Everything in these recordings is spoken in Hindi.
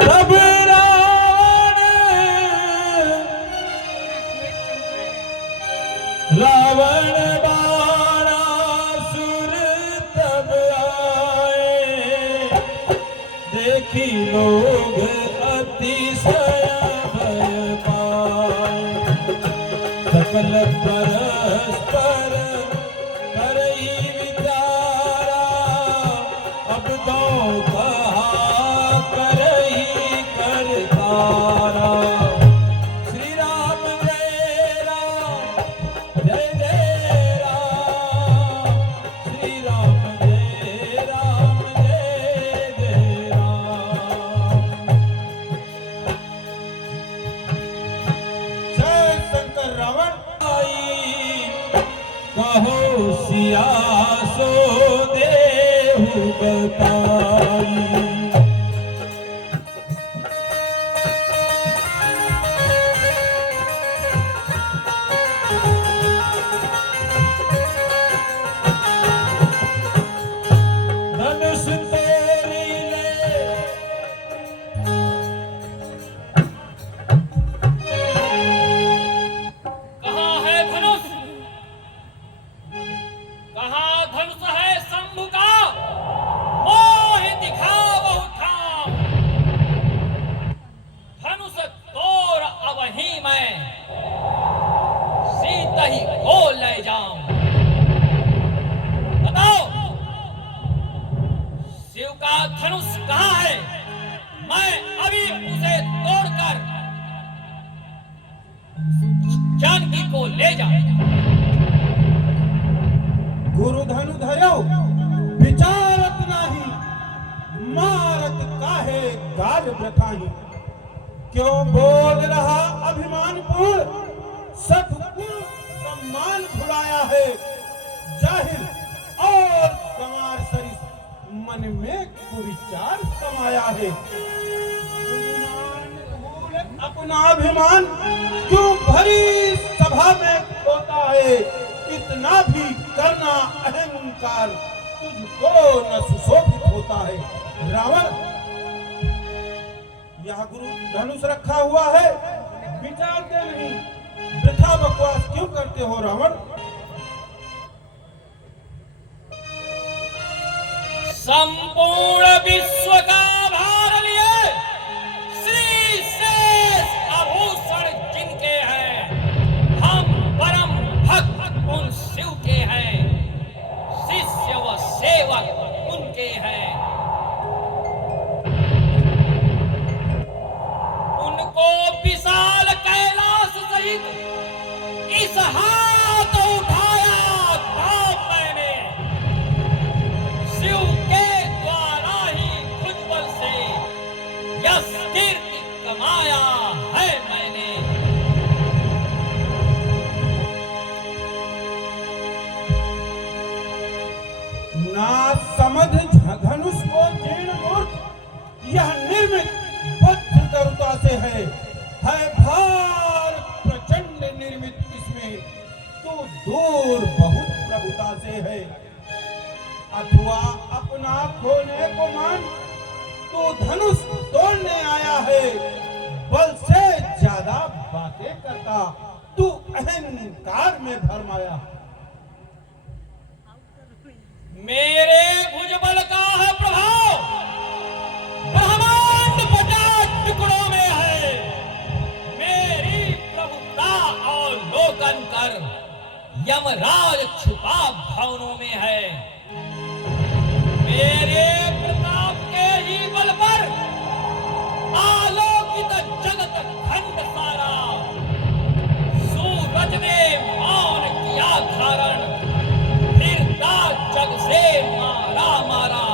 तब रावण बाणासुर तब आए, देखी लोग अतिशय भय पाए। सकल परस्पर करई विचारा, अब तो कहा करई करतारा। श्री राम जय राम, जय जय राम। श्री राम जय राम, जय जय राम। जय शंकर रावण। कहो सिया सो देहु बताई। धनुष तोरी ले कहाँ है धनुष? कहाँ धनुष है शंभु का? मोहि दिखावहु ठाम। धनुष तोर अवहीं मैं, सीत ही को ले जाऊं। बताओ, शिव का धनुष कहाँ है? मैं अभी उसे तोड़कर जानकी को ले जाऊं। गुरु धनु धरो विचारत नाही, मारत काहे गाज व्रताही। क्यों बोल रहा अभिमान पूर्ण, सतगुण सम्मान भुलाया है। जाहिर और गंवार सरिस मन में कुविचार समाया है। अपना अभिमान क्यों भरी सभा में खोता है। इतना भी करना अहंकार तुझको न सुशोभित होता है। रावण, यह गुरु धनुष रखा हुआ है, विचारते नहीं, वृथा बकवास क्यों करते हो रावण? संपूर्ण विश्व का भार लिए श्री शेष आभूषण जिनके हैं, हम परम भक्त उन शिव के हैं, शिष्य व सेवक उनके हैं। उनको विशाल कैलाश सहित इस हाथ उठाया था मैंने। शिव के द्वारा ही भुजबल से यश कीर्ति कमाया है मैंने। ना समझ धनुष को जीर्ण मूर्ख, यह निर्मित वज्र तरुता से है भार प्रचंड निर्मित इसमें, तू दूर बहुत प्रभुता से है। अथवा अपना खोने को मान, तू धनुष तोड़ने आया है। बल से ज्यादा बातें करता, तू अहंकार में भरमाया। मेरे भुजबल का है प्रभाव, ब्रह्मांड 50 टुकड़ों में है। मेरी प्रभुता और लोकन कर यमराज छुपा भवनों में है। मेरे प्रताप के ही बल पर आलोकित जगत खंड सारा। सूरज ने मौन किया धारण, फिरता जग से मारा मारा।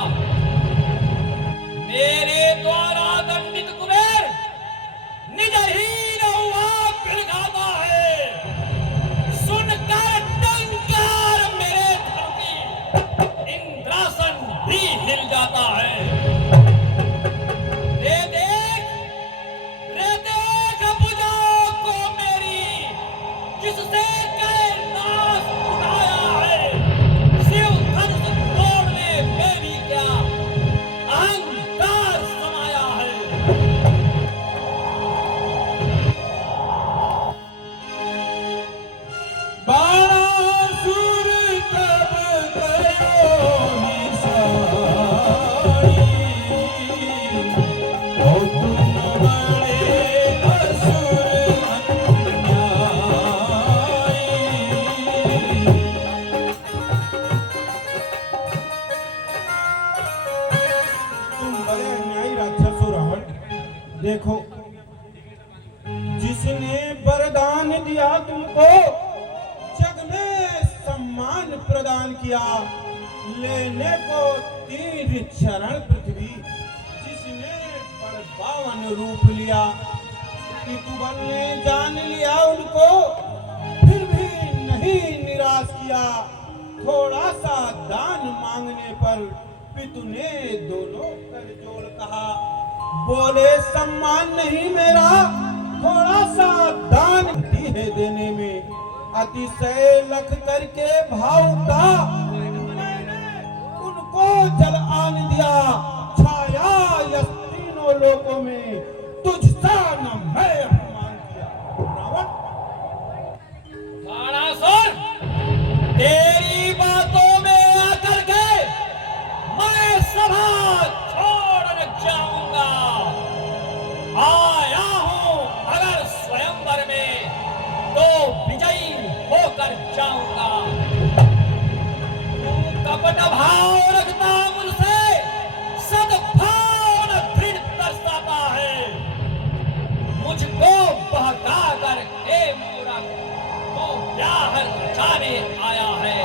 मेरे द्वारा दंडित कुबेर निजहीन हुआ फिर गाता है। सुनकर टंकार ओ तुम बड़े असुर अन्यायी। तुम बड़े अन्यायी राक्षस हो रावण। देखो, जिसने वरदान दिया तुमको, जग में सम्मान प्रदान किया, लेने को 3 चरण पृथ्वी, जिसने बड़बावन रूप लिया, पितुबल ने जान लिया उनको, फिर भी नहीं निराश किया। थोड़ा सा दान मांगने पर पितु ने दोनों कर जोड़ कहा, बोले सम्मान नहीं मेरा, थोड़ा सा दान ही है देने में, अतिशय लख करके भाव का मैंने उनको जल आन दिया, छाया यस तीनों लोकों में, तुझसा न मैं अपमान किया। रावण, बाणासुर, तेरी बातों में आकर के मैं सभा छोड़ न जाऊंगा। आया हूं अगर स्वयंवर में तो विजयी होकर जाऊंगा। तू कपट भाव रखता मुझसे, सद्भाव न दृढ़ दर्शाता है। मुझको बहका कर हे मूरख तो ब्याह रचाने आया है।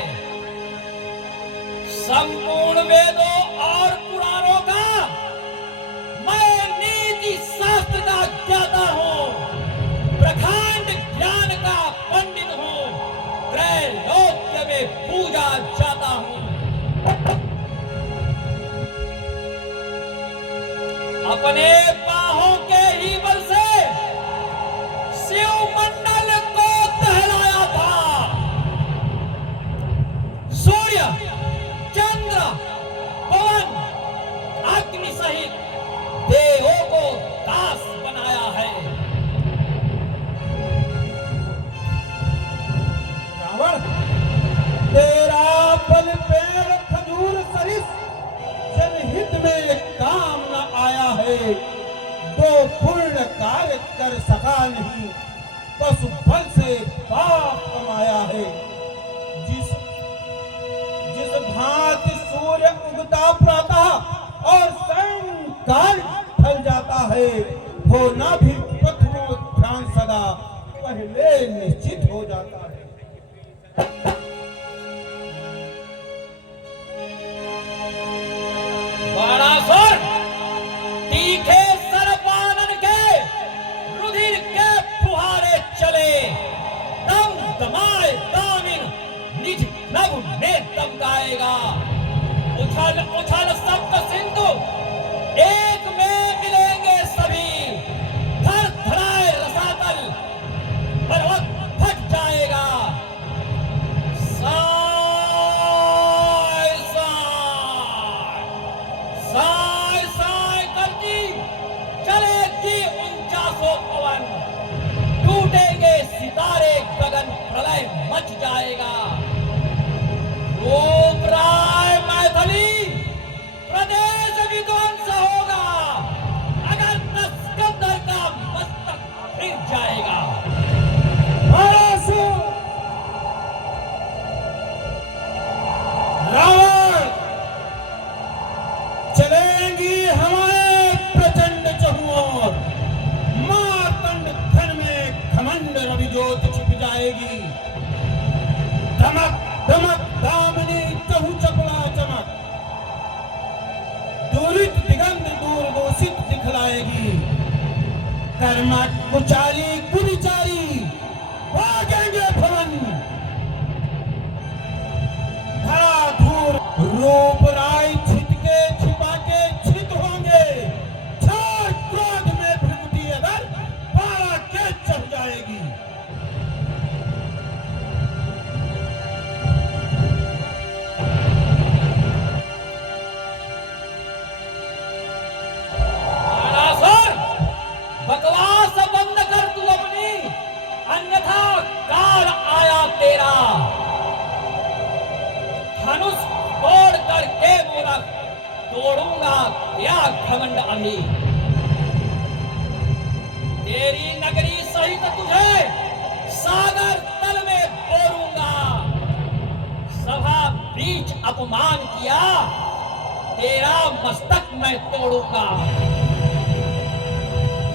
संपूर्ण वेदों और पुराणों का मैं नीति शास्त्र का ज्ञाता हूँ, प्रखंड ज्ञान का पंडित हूँ, त्रैलोक्य में पूजा जाता हूँ। अपने बाहों के ही बल से शिव मंडल को दहलाया था। सूर्य, चंद्र, पवन, अग्नि सहित देवों को दास बनाया है। रावण, तेरा बल पेड़ खजूर सरिस जनहित में काम न आया है। 2 पूर्ण कार्य कर सका नहीं, पशु बल से पाप कमाया है। जिस भांति सूर्य उगता प्रातः और सायंकाल ढल जाता है, होना भी पत्रों ध्यान सदा पहले निश्चित हो जाता है। बाणासुर, तीखे सर्पानन के रुधिर के फुहारे चले, दम दमाए दामिन निज नभ में दमकाएगा। उछल उछल सप्त सिंधु एक में मिलेंगे सभी, धर धराए रसातल पर्वत फट जाएगा। साय साय साय साय करती चलेगी 49 पवन, टूटेंगे सितारे गगन, प्रलय मच जाएगा। रूप राय मैथिली प्रदेश विध्वंस होगा, अगर सिकंदर का मस्तक फिर जाएगा। रावण, चलेंगी हमारे प्रचंड चहुओर, मातंड धन में घमंड रवि ज्योत छिप जाएगी। धमक धमक दामिनी चहु चपला चमक, दूरित दिगंत दूर दूषित दिखलाएगी। कर्मठ कुचाली कुचाली भागेंगे भवन, धराधूर रूप राय छिटके छिपा के छित होंगे। छार क्रोध में भ्रकुटी अगर पारा के चढ़ जाएगी। बाणासुर, बकवास बंद कर, तू अब सहित तुझे सागर तल में बोलूंगा। सभा बीच अपमान किया, तेरा मस्तक मैं तोड़ूंगा।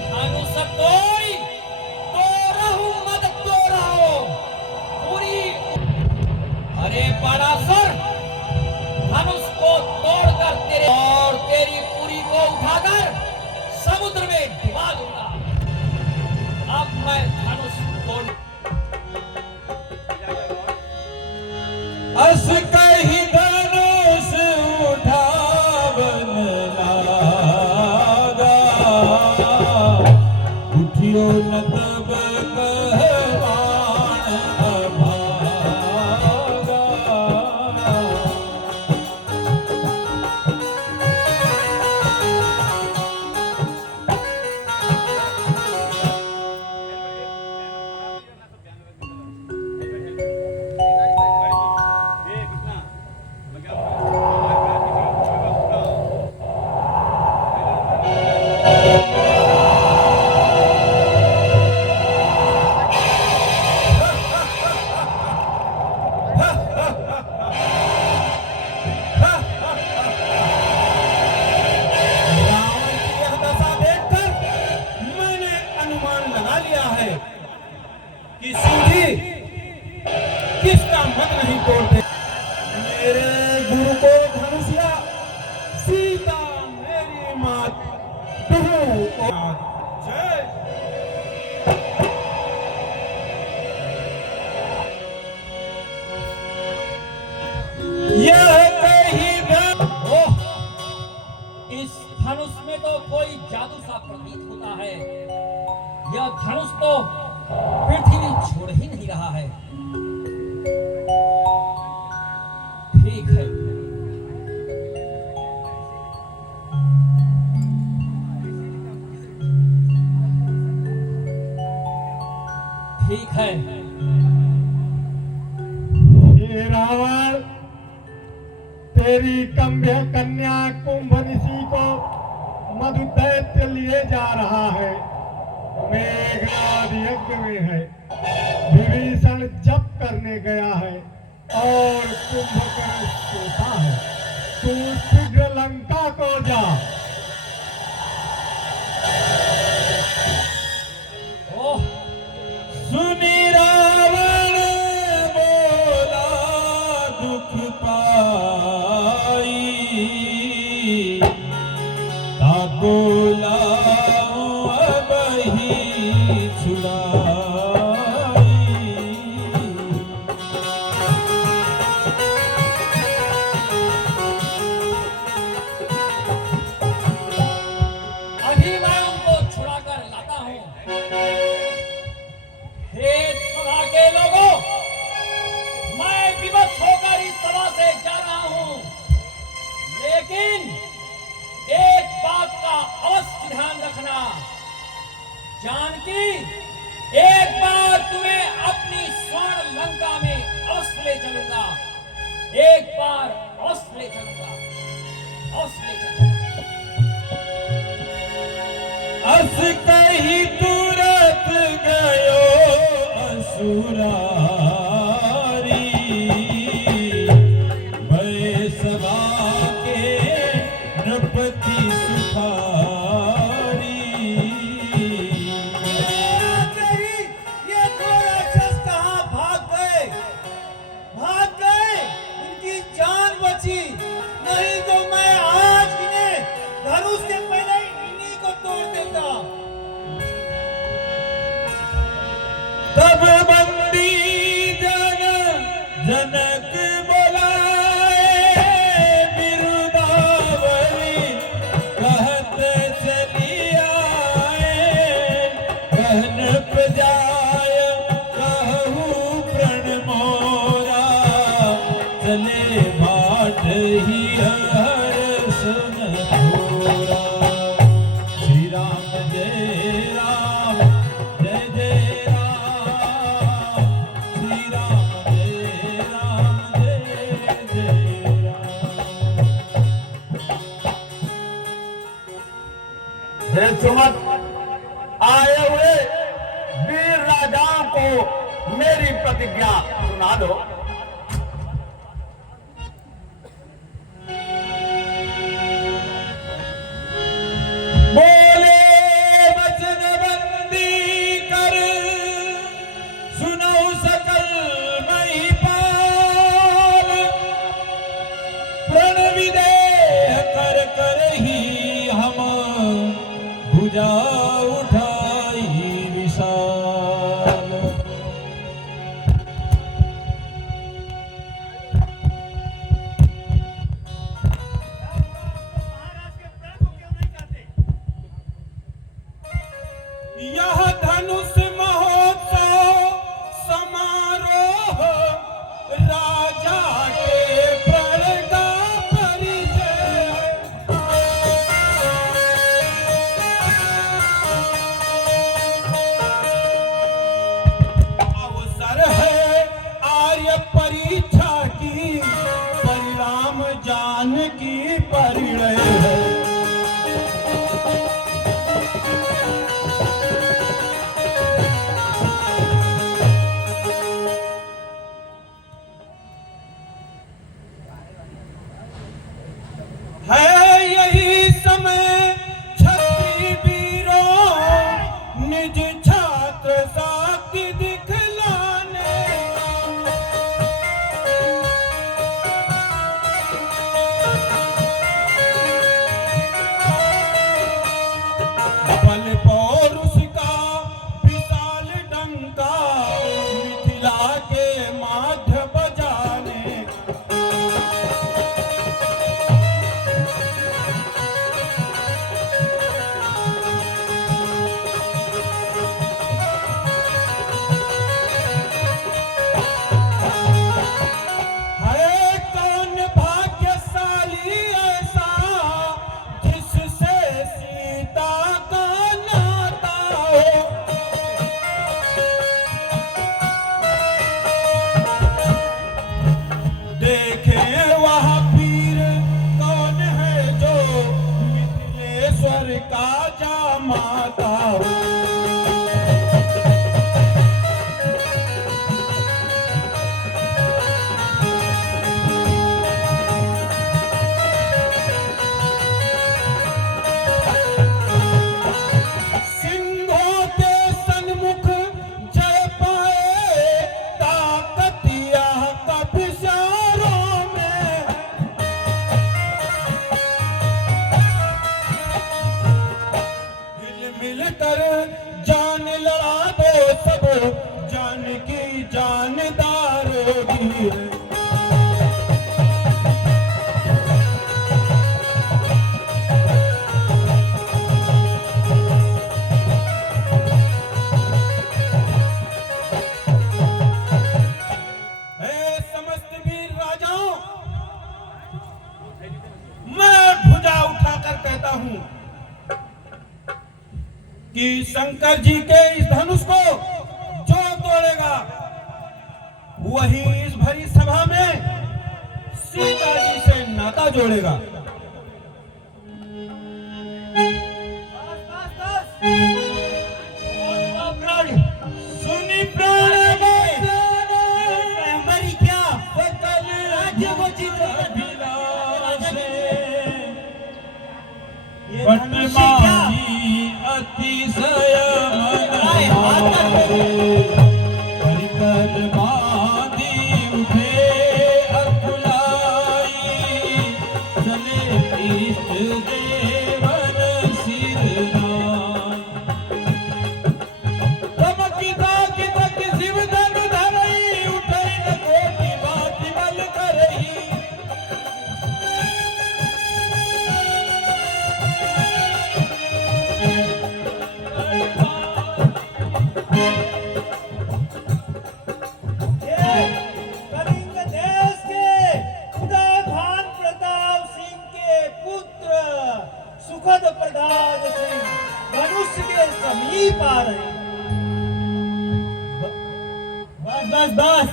धनुष तोड़ी तोड़हूं मत तोड़ाओ पूरी। अरे बड़ासुर, धनुष को तोड़कर तेरे और तेरी पूरी को उठाकर समुद्र में डुबा दूंगा। अब मैं धनुष तोड़ अस कही धनुष उठावन लागा, उठियो न तब कहवान अभागा। रावण की यह दशा देखकर मैंने अनुमान लगा लिया है कि सूजी किसका मत नहीं तोड़ते। मेरे गुरु को धनुषिया सीता मेरी मात प्रभु को जय। यह कही ओह, इस धनुष में तो कोई जादू सा प्रतीत होता है। यह धनुष तो पृथ्वी छोड़ ही नहीं रहा है। ठीक है, ठीक है। हे रावण, तेरी कम्य कन्या कुंभनिशी को मधु दैत्य लिए जा रहा है। मेघनाद यज्ञ में है, विभीषण जप करने गया है और कुंभकर्ण सोता है। तू शीघ्र लंका को जा। ओह, सुनी रावण बोला दुख पाई, ताको लाऊं अब ही छुड़ाई। अभी मैं उनको छुड़ा कर लाता हूं। हे सभा के लोगों, मैं विवश होकर इस सभा से जा रहा हूं, लेकिन एक बात का अवश्य ध्यान रखना। जानकी, एक बार तुम्हें अपनी स्वर्ण लंका में अवश्य ले चलूंगा। एक बार अवश्य ले चलूंगा, अवश्य ले चलूंगा। अस कही तुरत गयो असुरारी, भय सभा के नृपति सुखारी। ये दो राक्षस कहाँ भाग गए? भाग गए, इनकी जान बची। नहीं तो मैं आज इन्हें धनुष से पहले इन्हीं को तोड़ देता। तब बंदी जन जनक बोलाए, बिरुदावली कहत चली आए। कहन प्रजाय कहूँ प्रण मोरा, चले बाट ही हर सुन थोरा। श्री राम जय राम, जय जय राम। श्री राम जय राम, जय जय राम। हे सुमत, आए हुए वीर राजाओं को मेरी प्रतिज्ञा सुना दो। बोले वचन बंदी कर सुनो सकल महिपाल, प्रण विदेह कर कर ही हम भुजा उठाई विशाल। यह धनुष महोत्सव समारोह राजा के प्रण का परिचय। अवसर है आर्य परीक्षा की, परिणाम जान की परिणय है। है यही समय क्षत्रिय वीरों निज छात्र शक्ति दिखलाने का। बल पौरुष का विशाल डंका, मिथिला के माध्य बजाने का। है कौन भाग्यशाली ऐसा जिससे सीता का नाता हो। देखें वह वीर कौन है जो मिथिलेश्वर का जामाता हो। सिंहों के सन्मुख जय पाए, ताकत यह कभिसारों में है। हिल मिल कर जान लड़ा दो सब, जान की जानदार वीर। हे समस्त वीर राजाओं, मैं भुजा उठाकर कहता हूं कि शंकर जी के इस धनुष को जो तोड़ेगा वही इस भरी सभा में सीता जी से नाता जोड़ेगा। सुनी प्राण हमारी क्या सकल राज्य को जीत अभिलाषे, ये धनुष क्या वर्तमानी अतिशय मन परिकर बांधी उठे अकुलाई, चले इष्ट देवन सिर नाय। तमकी ताकि तक शिव धन धरई, उठै न कोटि बाति बल करई। कलिंग देश के उदय भान प्रताप सिंह के पुत्र सुखद प्रदान सिंह मनुष्य के समीप आ रहे। बस बस बस,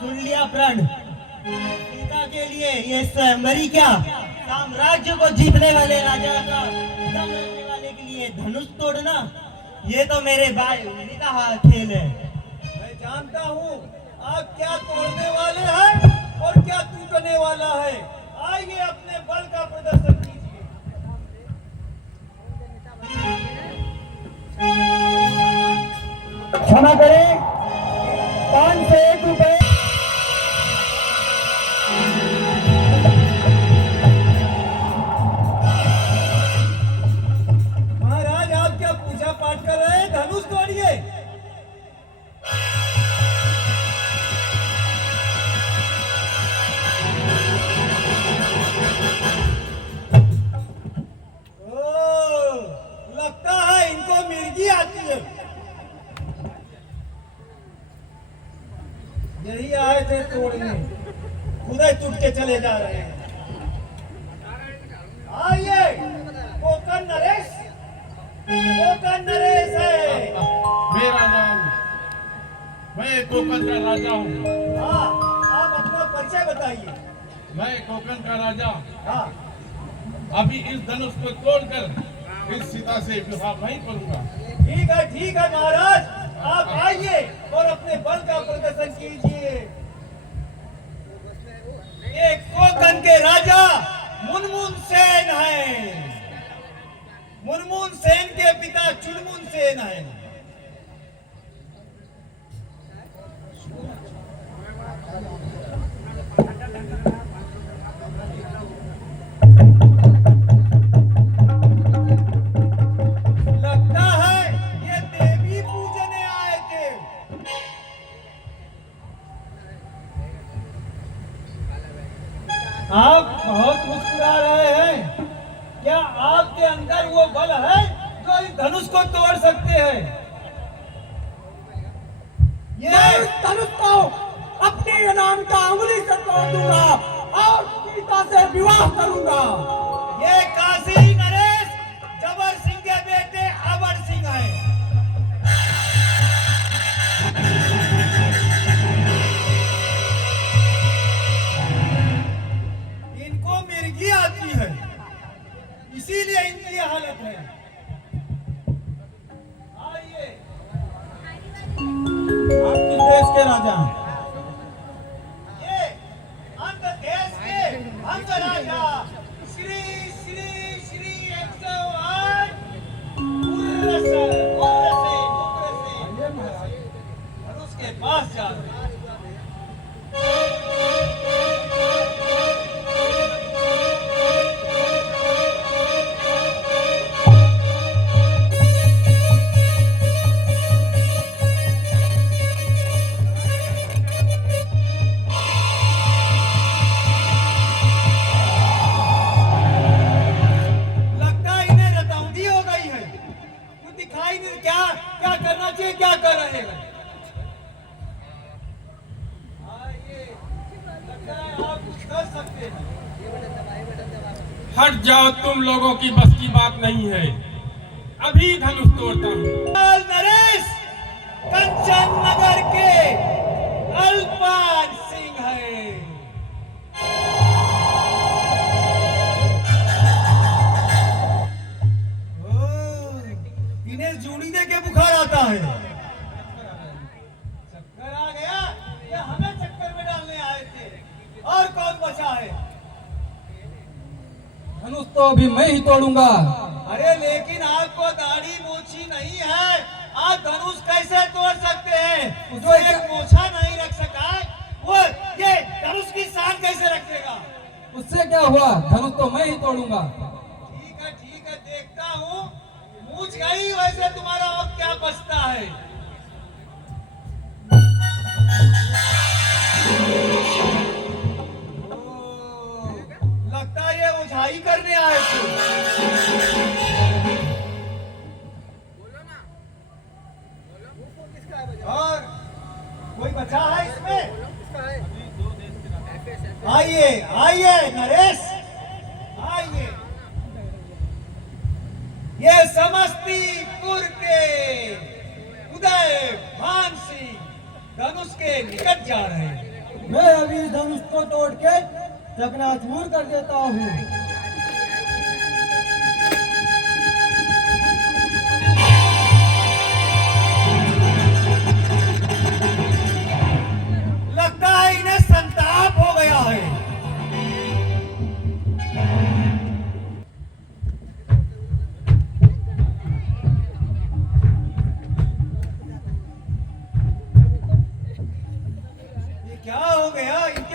सुन लिया प्रण। सीता के लिए ये स्वयंवरी क्या, साम्राज्य को जीतने वाले राजा का दम रखने वाले के लिए धनुष तोड़ना ये तो मेरे भाई उन्हीं का खेल है। मैं जानता हूँ आप क्या तोड़ने वाले हैं और क्या टूटने वाला है। आइए अपने बल का प्रदर्शन कीजिए। क्षमा करें, 5 से 1 रुपए। महाराज आप क्या पूजा पाठ कर रहे हैं? धनुष तोड़िए। ओह, लगता है इनको मिर्गी आती है। यही आए थे तोड़ने, खुद ही टूट के चले जा रहे हैं। आइए, कोकण नरेश, कोकण नरेश है। मेरा नाम, मैं कोकण का राजा हूँ। हाँ, आप अपना परिचय बताइए। मैं कोकण का राजा हाँ, अभी इस धनुष को तोड़कर इस सीता से विवाह नहीं करूंगा। ठीक है महाराज, आप आइए और अपने बल का प्रदर्शन कीजिए। ये कोकण के राजा मुनमुन सेन हैं। मुनमुन सेन के पिता चुनमुन सेन हैं। लगता है ये देवी पूजने आए थे। आप बहुत मुस्कुरा रहे हैं। क्या आपके अंदर वो बल है जो इस धनुष को तोड़ सकते हैं? मैं इस धनुष को अपने नाम का अंगुली से तोड़ दूंगा और सीता से विवाह करूंगा। ये काशी नरेश जबर सिंह के बेटे अबर सिंह हैं। इनको मिर्गी आती है, इसीलिए इनकी ये हालत है। आइए, आप किस देश के राजा हैं? ये अंध देश के अंध राजा श्री श्री श्री 108 धनुष के पास जा रहे हैं। लगता है इन्हें रतौंधी हो गई है। कुछ दिखाई नहीं, क्या क्या करना चाहिए, क्या कर रहे हैं? आइए, लगता है आप कुछ कर सकते हैं। हट जाओ, तुम लोगों की बस की बात नहीं है। अभी धनुष तोड़ता हूँ। लाल नरेश कंचन नगर के अल्पान सिंह हैं। ओह, इन्हें जूड़ी दे के बुखार आता है। चक्कर आ गया या हमें चक्कर में डालने आए थे? और कौन बचा है? धनुष तो अभी मैं ही तोड़ूंगा। अरे लेकिन आपको दाढ़ी मूछी नहीं है, आप धनुष कैसे तोड़ सकते हैं? जो एक मोछा नहीं रख सका वो ये धनुष की शान कैसे रखेगा? उससे क्या हुआ, धनुष तो मैं ही तोड़ूंगा। ठीक है, देखता हूँ। मूछ गई वैसे तुम्हारा और क्या बचता है? ओह, लगता है ये उझाई करने आए थे। और कोई बचा है इसमें? आइए आइए नरेश, आइए। ये समस्तीपुर के उदय भान सिंह धनुष के निकट जा रहे हैं। मैं अभी इस धनुष को तोड़ के चकनाचूर कर देता हूँ।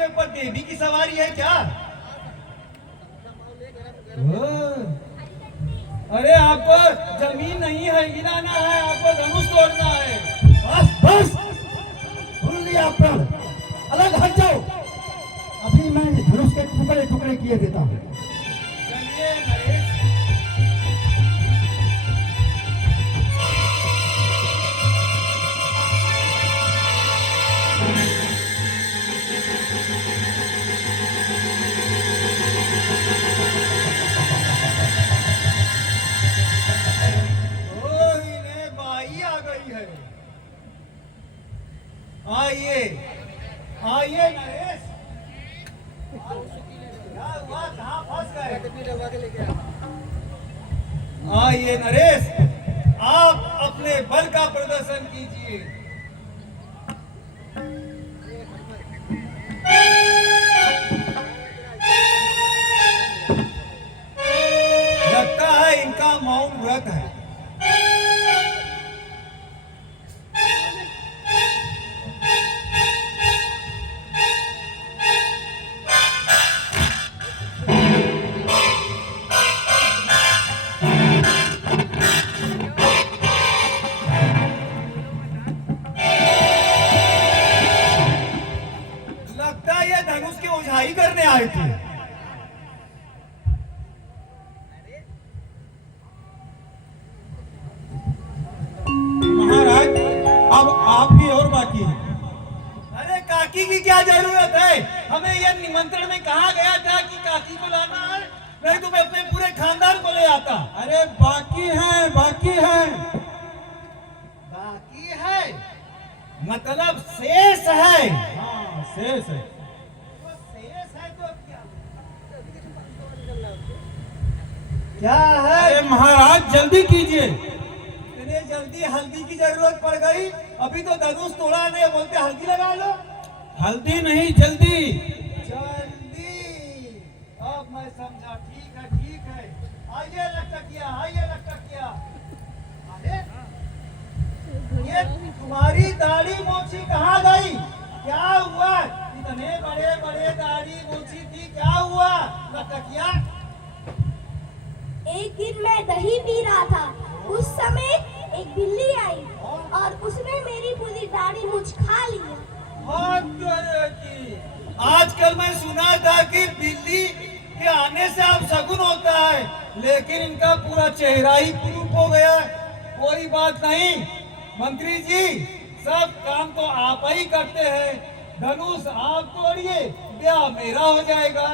के ऊपर देवी की सवारी है क्या? अरे आपको जमीन नहीं है, गिराना है, आपको धनुष तोड़ना है। बस बस, सुन लिया प्रण, अलग हट जाओ। अभी मैं इस धनुष के टुकड़े टुकड़े किए देता हूँ। चलिए नरेश। आइए आइए नरेश, क्या हुआ, कहाँ फंस गए? आइए नरेश, आप अपने बल का प्रदर्शन कीजिए। लगता है इनका मौन व्रत है। लगता है ये धनुष की ओझाई करने आए थे। महाराज, अब आप ही और बाकी हैं। अरे काकी की क्या जरूरत है? हमें यह निमंत्रण में कहा गया था कि काकी को लाना है, नहीं तो मैं अपने पूरे खानदान को ले आता। अरे बाकी हैं, बाकी हैं। बाकी है मतलब शेष है। हाँ, शेष है। शेष है तो क्या है? अरे महाराज, जल्दी कीजिए। इतने जल्दी हल्दी की जरूरत पड़ गई? अभी तो धनुष तोड़ा नहीं, बोलते हल्दी लगा लो। हल्दी नहीं, जल्दी। जल्दी, अब मैं समझा। ठीक है ठीक है, आइए लटकिया, आइए लटकिया। अरे ये तुम्हारी दाढ़ी मोछी कहाँ गई? क्या हुआ? इतने बड़े बड़े दाढ़ी मोछी थी, क्या हुआ लटकिया? एक दिन मैं दही पी रहा था, उस समय एक बिल्ली आई और उसने मेरी पूरी दाढ़ी मूंछ खा ली। आजकल मैं सुना था कि बिल्ली के आने से अब शगुन होता है, लेकिन इनका पूरा चेहरा ही कुरूप हो गया। कोई बात नहीं मंत्री जी, सब काम तो आप ही करते हैं। धनुष आप तोड़िए, ब्याह मेरा हो जाएगा।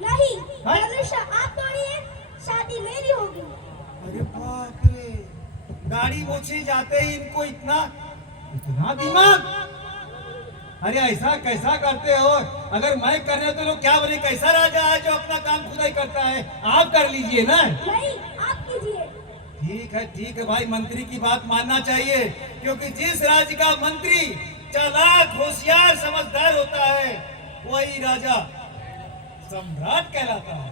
नहीं, धनुष आप तोड़िए, शादी मेरी होगी। अरे बाप रे, गाड़ी मोछी जाते ही इनको इतना इतना दिमाग। अरे ऐसा कैसा करते हो? अगर मैं कर रहे तो लोग क्या बोले, कैसा राजा है जो अपना काम खुद ही करता है? आप कर लीजिए ना। नहीं, आप कीजिए। ठीक है भाई, मंत्री की बात मानना चाहिए, क्योंकि जिस राज्य का मंत्री चालाक, होशियार, समझदार होता है, वही राजा सम्राट कहलाता है।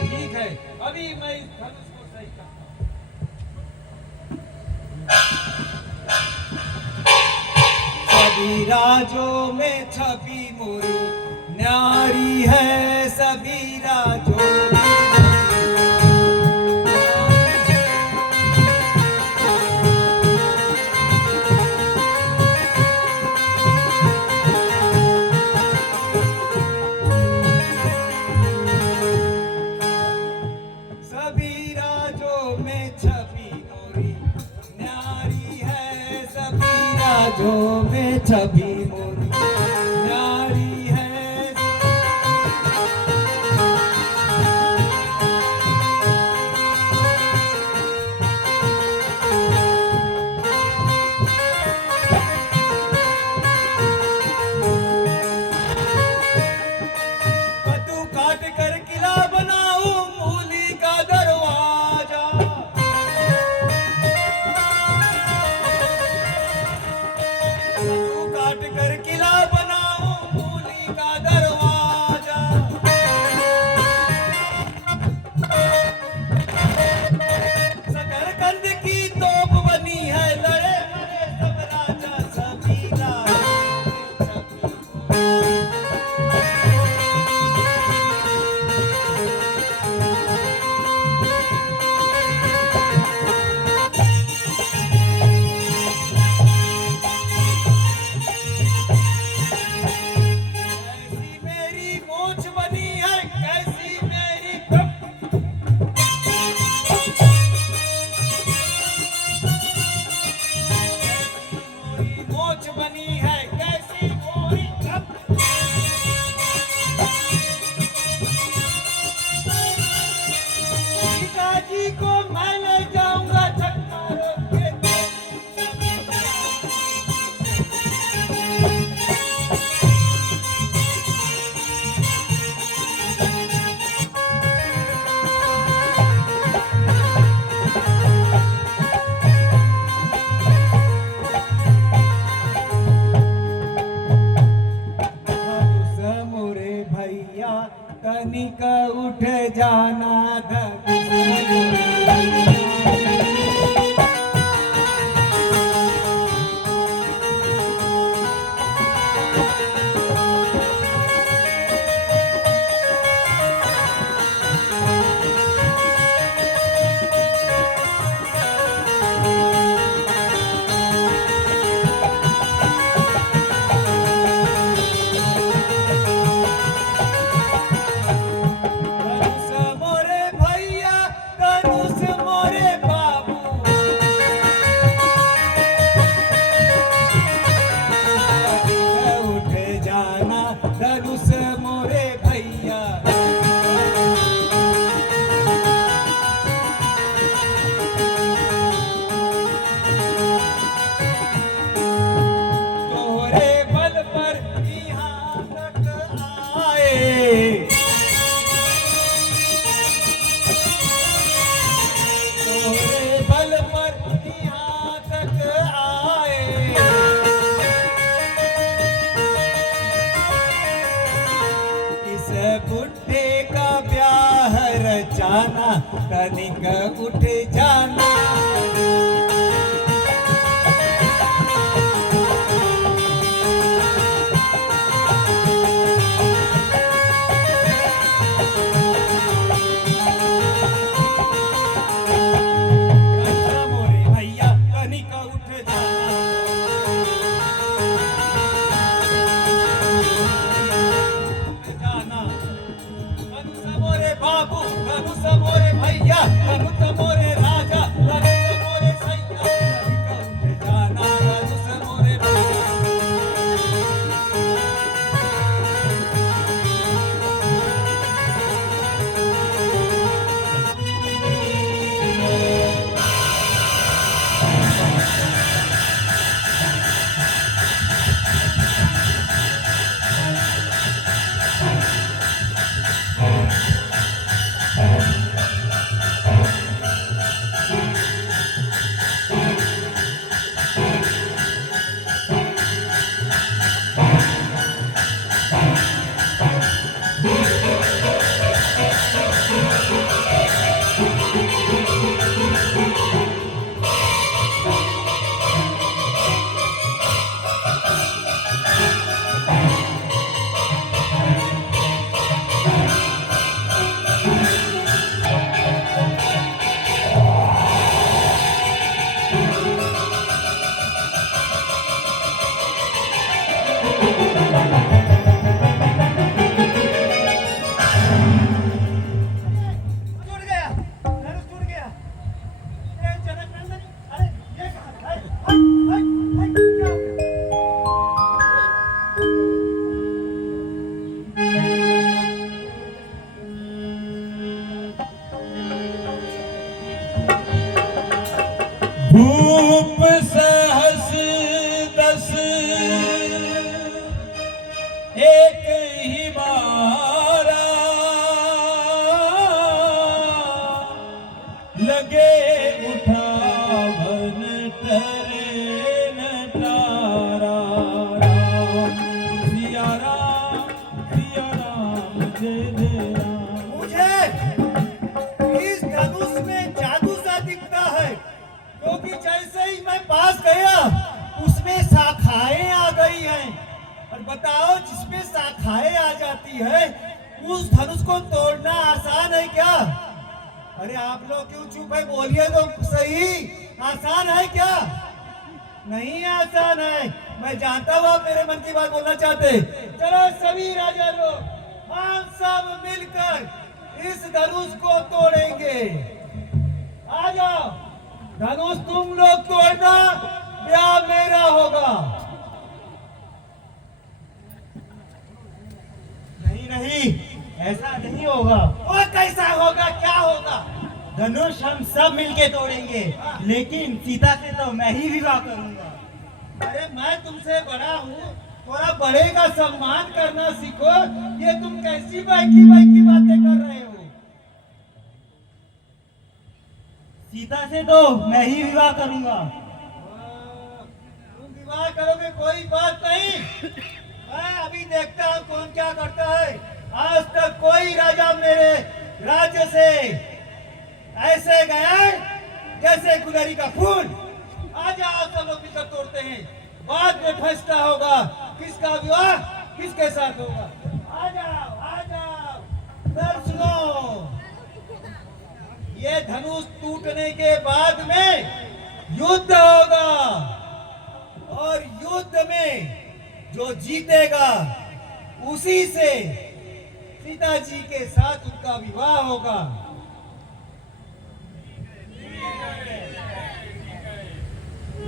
ठीक है, अभी मैं इस धनुष को सही करता हूं। सभी राजों में छवि मोरी न्यारी है, सभी राजों में। सभी राजों में छवि मोरी न्यारी है, सभी राजों में छवि मोरी न्यारी है। कद्दू काट कर किला बनाऊं, मूली का दरवाजा। कद्दू काट तनिक उठ जाना धनुष मोरे भैया धनुष मोरे बाबू उठ जाना धनुष मोरे भैया तोहरे बल पर यहाँ तक आए तोरे बल पर यहाँ तक आए इस बुढ़े का ब्याह रचाना तनिक उठ जाना कंसा मोरे भैया तनिक उठ जाना धनुष मोरे बाबू धनुष मोरे भैया धनुष मोरे राजा धनुष मोरे सैया तनिक उठ जाना धनुष मोरे टूट गया धनुष टूट गया ए जनक नंदन अरे ये कहां है हाय क्या हो गया भूप सहस दस एक ही मारा लगे उठावन टरे नटारा राम सिया राम जय जय राम। मुझे इस धनुष में जादू सा दिखता है क्योंकि जैसे ही मैं पास गया उसमें शाखाएं आ गई हैं और बताओ जिसमें शाखाएं आ जाती है उस धनुष को तोड़ना आसान है क्या? अरे आप लोग क्यों चुप है बोलिए तो सही आसान है क्या? नहीं आसान है। मैं जानता हूँ आप मेरे मन की बात बोलना चाहते। चलो सभी राजा लोग हम सब मिलकर इस धनुष को तोड़ेंगे। आ जाओ धनुष तुम लोग तोड़ना ब्याह मेरा होगा। नहीं नहीं ऐसा नहीं होगा। वो कैसा होगा क्या होगा? धनुष हम सब मिलके तोड़ेंगे लेकिन सीता से तो मैं ही विवाह करूंगा। अरे मैं तुमसे बड़ा हूँ थोड़ा बड़े का सम्मान करना सीखो। ये तुम कैसी बाकी बातें कर रहे हो? सीता से तो मैं ही विवाह करूंगा। तुम विवाह करोगे कोई बात नहीं। मैं अभी देखता हूँ कौन क्या करता है। आज तक कोई राजा मेरे राज्य से ऐसे गया है जैसे गुलरी का फूल। आ जाओ सब लोग मिलकर तोड़ते हैं, बाद में फैसला होगा किसका विवाह किसके साथ होगा। आ जाओ इधर सुनो। ये धनुष टूटने के बाद में युद्ध होगा और युद्ध में जो जीतेगा उसी से सीता जी के साथ उनका विवाह होगा।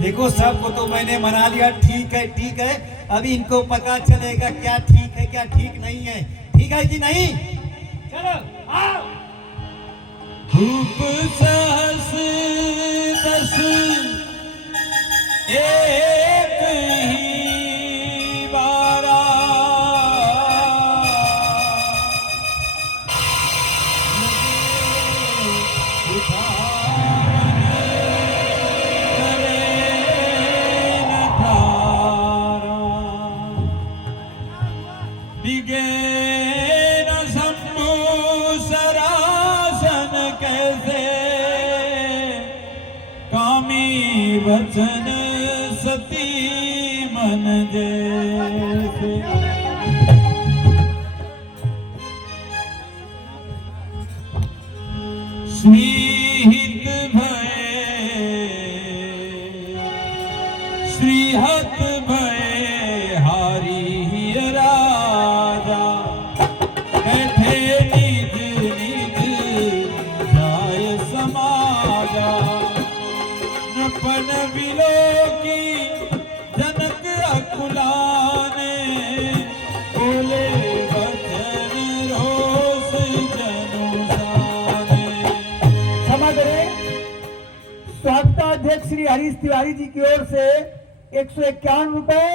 देखो सबको तो मैंने मना लिया, ठीक है। अभी इनको पता चलेगा क्या ठीक है क्या ठीक नहीं है। ठीक है कि नहीं? चलो आओ। धूप सहस दस एक ही बारा, दिगे न शंभु सरासन कैसे, कामी वचन सती मन जैसे। श्रीहित भय श्रीहत भय हारी ही राजा, बैठे निज निज जाय समाजा। नपन बिलो की जनक अकुलाने, बोले वचन रोष जनुसाने। क्षमा करें, स्वागताध्यक्ष श्री हरीश तिवारी जी की ओर से 151 रुपए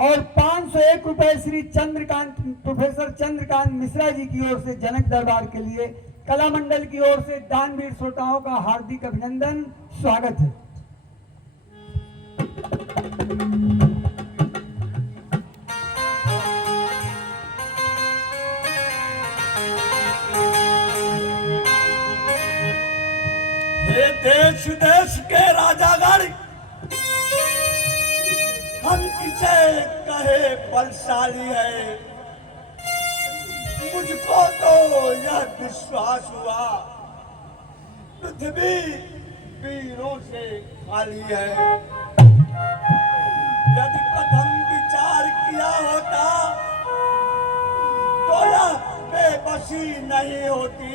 और 501 रुपए श्री प्रोफेसर चंद्रकांत मिश्रा जी की ओर से जनक दरबार के लिए कला मंडल की ओर से दानवीर श्रोताओं का हार्दिक अभिनंदन, स्वागत है। हे देश देश के राजागण, हम किसे कहे बलशाली है। मुझको तो यह विश्वास हुआ पृथ्वी वीरों से खाली है। यदि प्रथम विचार किया होता तो यह बेबसी नहीं होती।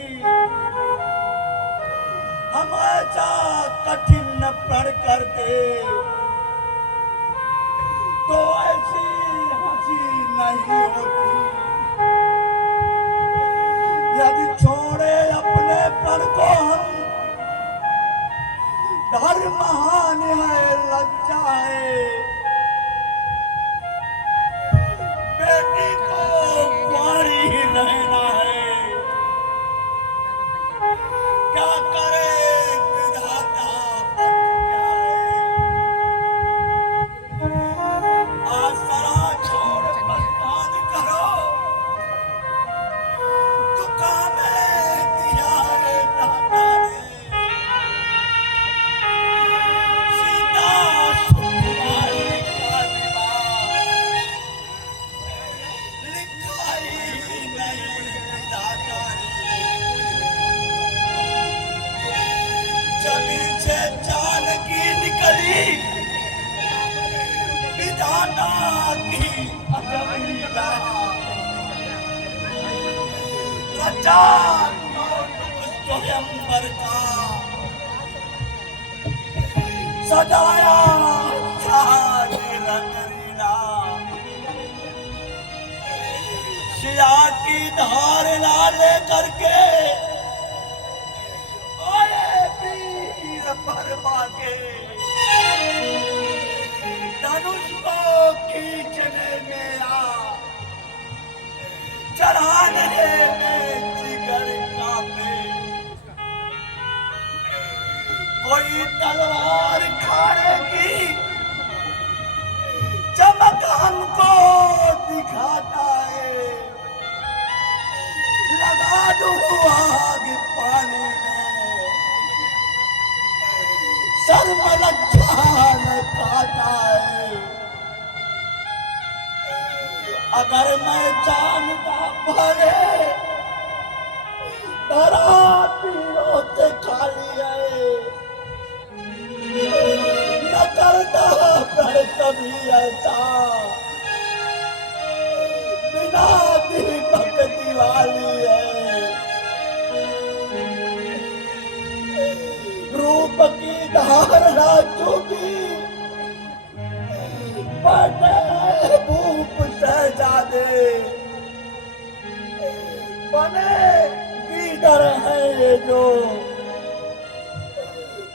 हम ऐसा कठिन प्रण करते तो ऐसी हंसी नहीं होती। यदि छोड़े अपने प्रण को हम, धर्म महान है लज्जा है। बेटी को कुंवारी ही रहना है। क्या करे विधाता क्या है। आसरा छोड़ प्रस्थान करो, दुका में दिया है दाता ने। सीता सुकुमारी का विवाह लिखा ही नहीं विधाता ने। जमी से जानकी निकली विधाता की अजब लीला। रचा स्वयंवर का सजाया चाँद रंगरीला। सिया की धार लाले करके बर्मा के धनुष को खींचने में आ, चढ़ाने में जिगर कांपे। कोई तलवार खाने की चमक हमको दिखाता है। खाता है। अगर मैं जानता भरे धरा पीरों से खाली है, न करता पर कभी ऐसा बिना दीपक दिवाली है। रूप की धारणा चूकी बने भूप शहजादे, बने गीदड़ है ये जो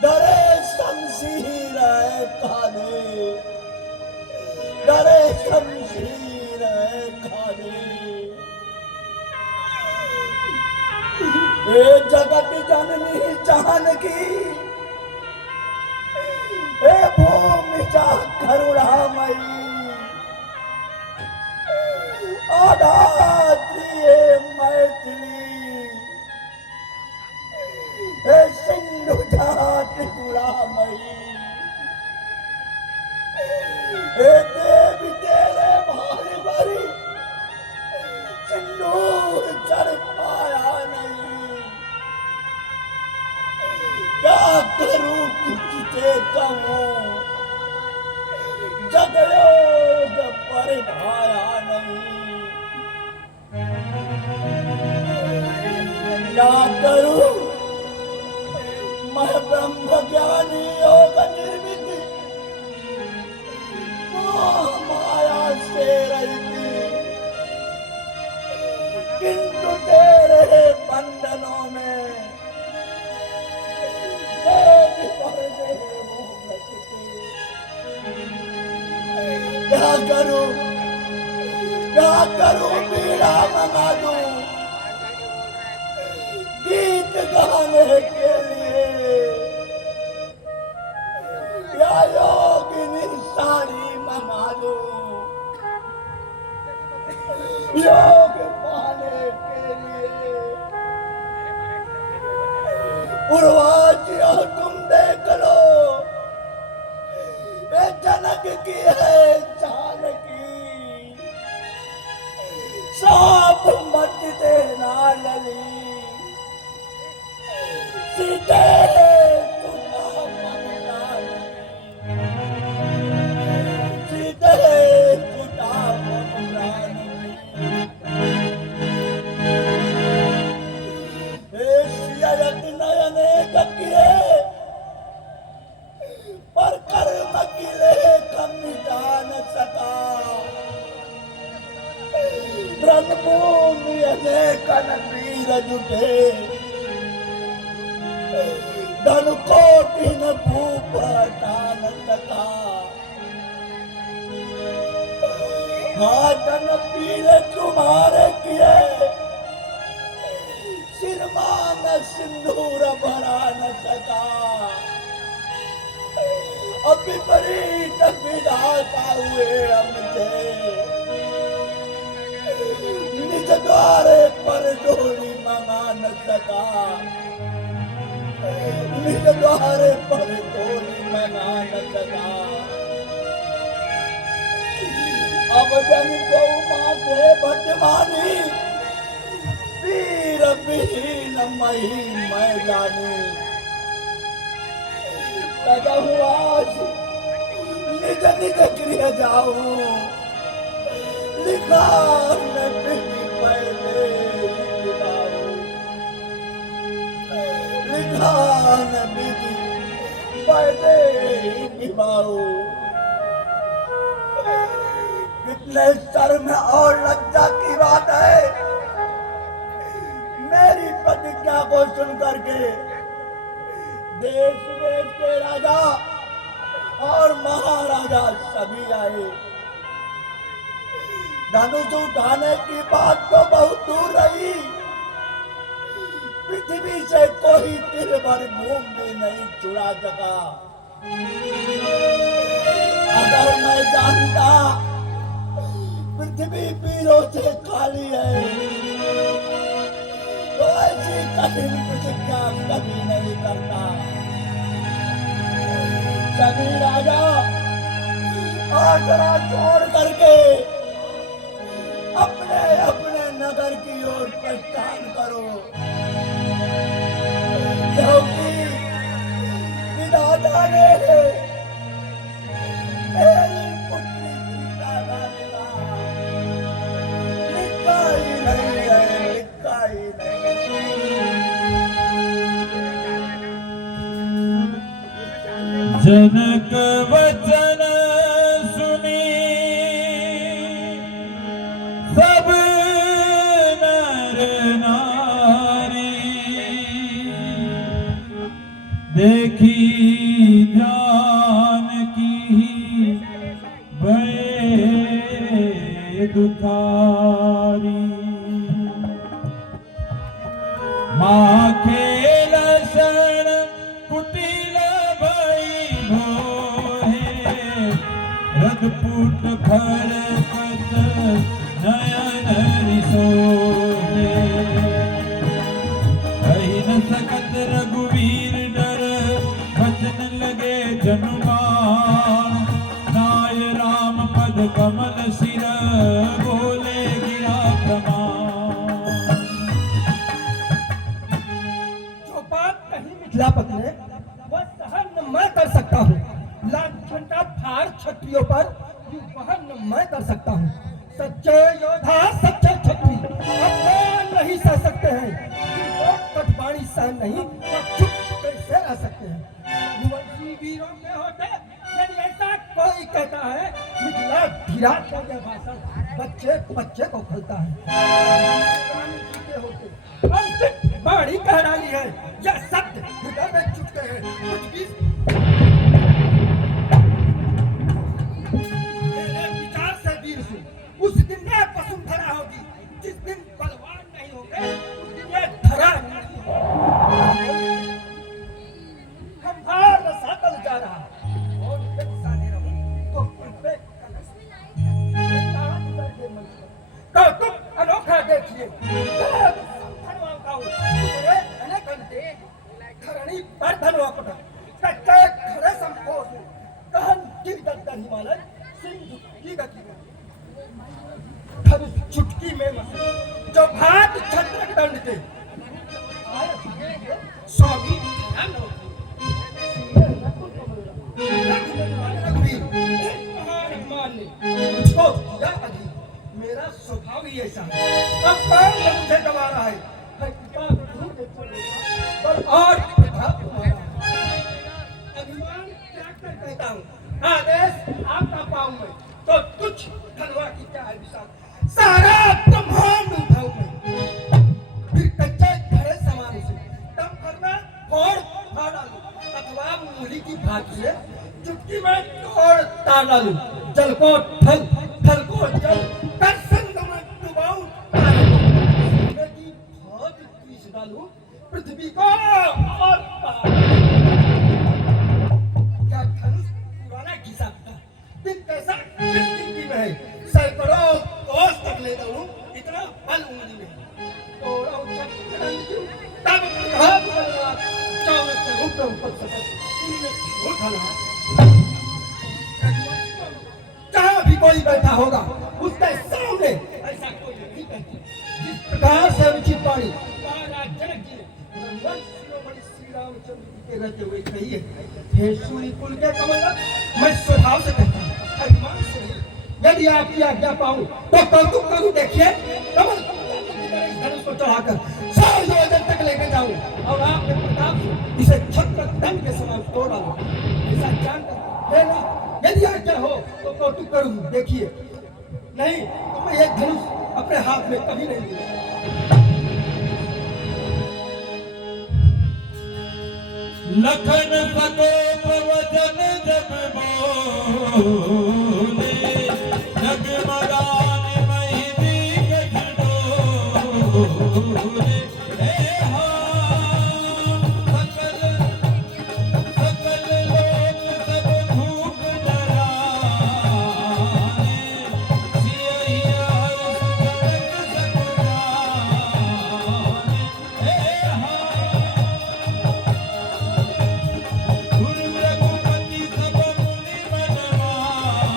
डरे शमशीर है खाने, डरे शमशीर है खाने। ये जगत जननी जानकी, हे भूमि जा करुणामयी, आधात्री मैथिली, हे सिंधु जा त्रिपुरामयी, हे देवी तेरे भारी भारी सिंदूर चढ़ पाया नहीं। क्या करूं किससे कहूं, जगयोग पर भाया नहीं। क्या करूं मैं ब्रह्म ज्ञानी योग निर्मित, माया से रहती, किंतु तेरे बंधनों में क्या करूं, क्या करूं, पीड़ा मंगा दूं गीत गाने के लिए, या योगिनी साड़ी मंगा दूं योग पाने के लिए। उर्वाचियों तुम देख लो, ये जनक की है जानकी, साप मत देना लली, सीते तुझा ममता नहीं, सीते तुझा ममता नहीं। सियत नयने गकिए पर कर्म किले कम मिटा न सका, ब्रह्मभूमि अनेकन वीर जुटे, धन कोटि न भूप हटा न सका। हाँ धन पीले तुम्हारे किए, सिरमान सिंदूर भरा न सका। अब विपरीत विधाता हुए हमसे, निज द्वारे पर डोली मंगा न सका, निज द्वारे पर डोली मंगा न सका। अब जन को माथे भटमानी, वीर विहीन मही मैदानी, आज निज निज गृह जाऊं, लिखा न विधि पहले लिखाऊं, लिखा न विधि पहले निभाऊं। कितने शर्म और लज्जा की बात है, मेरी प्रतिज्ञा को सुनकर के देश देश के राजा और महाराजा सभी आए। धनुष उठाने की बात तो बहुत दूर रही, पृथ्वी से कोई तिल भर घूम भी नहीं छुड़ा सका। अगर मैं जानता पृथ्वी वीरों से खाली है, तो ऐसी कठिन प्रतिज्ञा कभी नहीं करता। सभी राजा आसरा छोड़ करके अपने अपने नगर की ओर प्रस्थान करो, क्योंकि विधाता ने मेरी पुत्री सीता का विवाह लिखा ही नहीं है, लिखा ही नहीं। जनक वचन सुनी सब नर नारी, देखी जानकी भय दुखारी। माँ खेल शरण कुटिल भई मोहे, रदपुट खड़कत नयन रिसोहे। कही न सकत रघुवीर डर, वचन लगे जनुमान। नाय राम पद कमल सिर, बोले गिरा प्रमाण। जो बात कही मिथिलापति ने वह सहन मैं कर सकता हूँ। लांछन का भार क्षत्रियों पर वहन मैं कर सकता हूँ। सच्चे योद्धा सच्चे क्षत्रिय अपमान नहीं सह सकते हैं। कटवाणी सहन नहीं तो चुप कैसे रह सकते हैं। युवती वीरों के होते यदि ऐसा कोई कहता है, मिथिला धीराज का यह भाषण बच्चे बच्चे को खलता है। अंतिम बाड़ी कह डाली है, यह सत्य हृदय में चुपते हैं। कुछ भी मेरे विचार से वीर से उस दिन यह वसुंधरा होगी, जिस दिन बलवान नहीं होंगे उस दिन यह धरा नहीं होगी। खंभार रसातल जा रहा और साधे रहो तो विवेक कौतुक अनोखा देखिए। धरणी पर धनवा पटा कच्चे खड़े संकोच कहन गिर दत्ता हिमालय सिंधु की गति में धनुष चुटकी में मसे जो भात छत्रक दंड के स्वामी ध्यान मुझको दिया अधीन, मेरा स्वभाव ही ऐसा है। अब कौन मुझे दबा रहा है, और अभिमान त्याग कर कहता हूँ, आदेश आपका पाऊं मैं तो तुच्छ धनवा की क्या है विशाल, सारा ब्रह्मांड उठाऊं मैं। फिर कच्चे खड़े समान से तब करना फोड़ फाड़ डालूं, अथवा मूली की भांति से चुटकी में तोड़ ताड़ डालूं। जल को थल, थल को जल, कर संग में डुबाऊं की बहुत पीस डालूं पृथ्वी को और क्या धनुष पुराना घिसा था, दिन कैसा किस में है, सैकड़ों कोस तक ले जाऊं, इतना बल उंगली में तोड़ा तब हाथ बलवा चौरस के रूप में ऊपर सकत इनमें उठा जहां भी कोई बैठा होगा उसके सामने ऐसा कोई नहीं कहता। जिस प्रकार से उचित वाणी महाराज जनक जी ने श्री रामचंद्र जी के रहते हुए कही है, हे सूर्य कुल के कमल, मैं स्वभाव से कहता हूँ, अभिमान से नहीं। यदि आपकी आज्ञा पाऊं तो कौतुक करूं। देखिए कमल धनुष को चढ़ाकर 100 योजन तक लेके जाऊं और आपके प्रताप से इसे छत्र दंड के समान तोड़ डालूं। ऐसा जानकर लेना यदि आज्ञा हो तो कौतुक करूं। देखिए नहीं तो मैं एक धनुष अपने हाथ में कभी नहीं लूंगा। लखन सकोप वचन जब बोले, जगमगान मही दीगज डोले। हे हाँ सकल सकल लोक सब भूख डराने, सियहि हर्ष जनक सकुचाने। हे हाँ गुरु रघुपति सब मुनि मनमाने,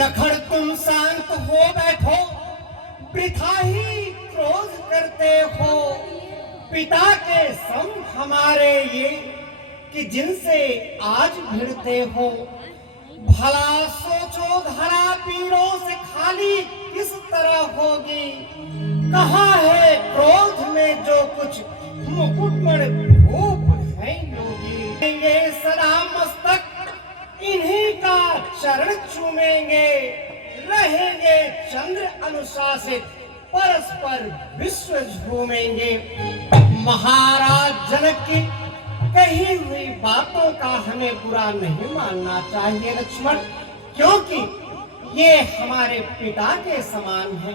लखन तुम शांत हो बैठो, वृथा ही क्रोध करते हो। पिता के सम हमारे ये कि जिनसे आज भिड़ते हो। भला सोचो धरा पीड़ों से खाली किस तरह होगी। कहाँ है क्रोध में जो कुछ मुकुटमणि भूप है योगी। ये सदा मस्तक इन्हीं का चरण चूमेंगे, रहेंगे चंद्र अनुशासित, परस्पर विश्व झूमेंगे। महाराज जनक की कही हुई बातों का हमें बुरा नहीं मानना चाहिए लक्ष्मण, क्योंकि ये हमारे पिता के समान है।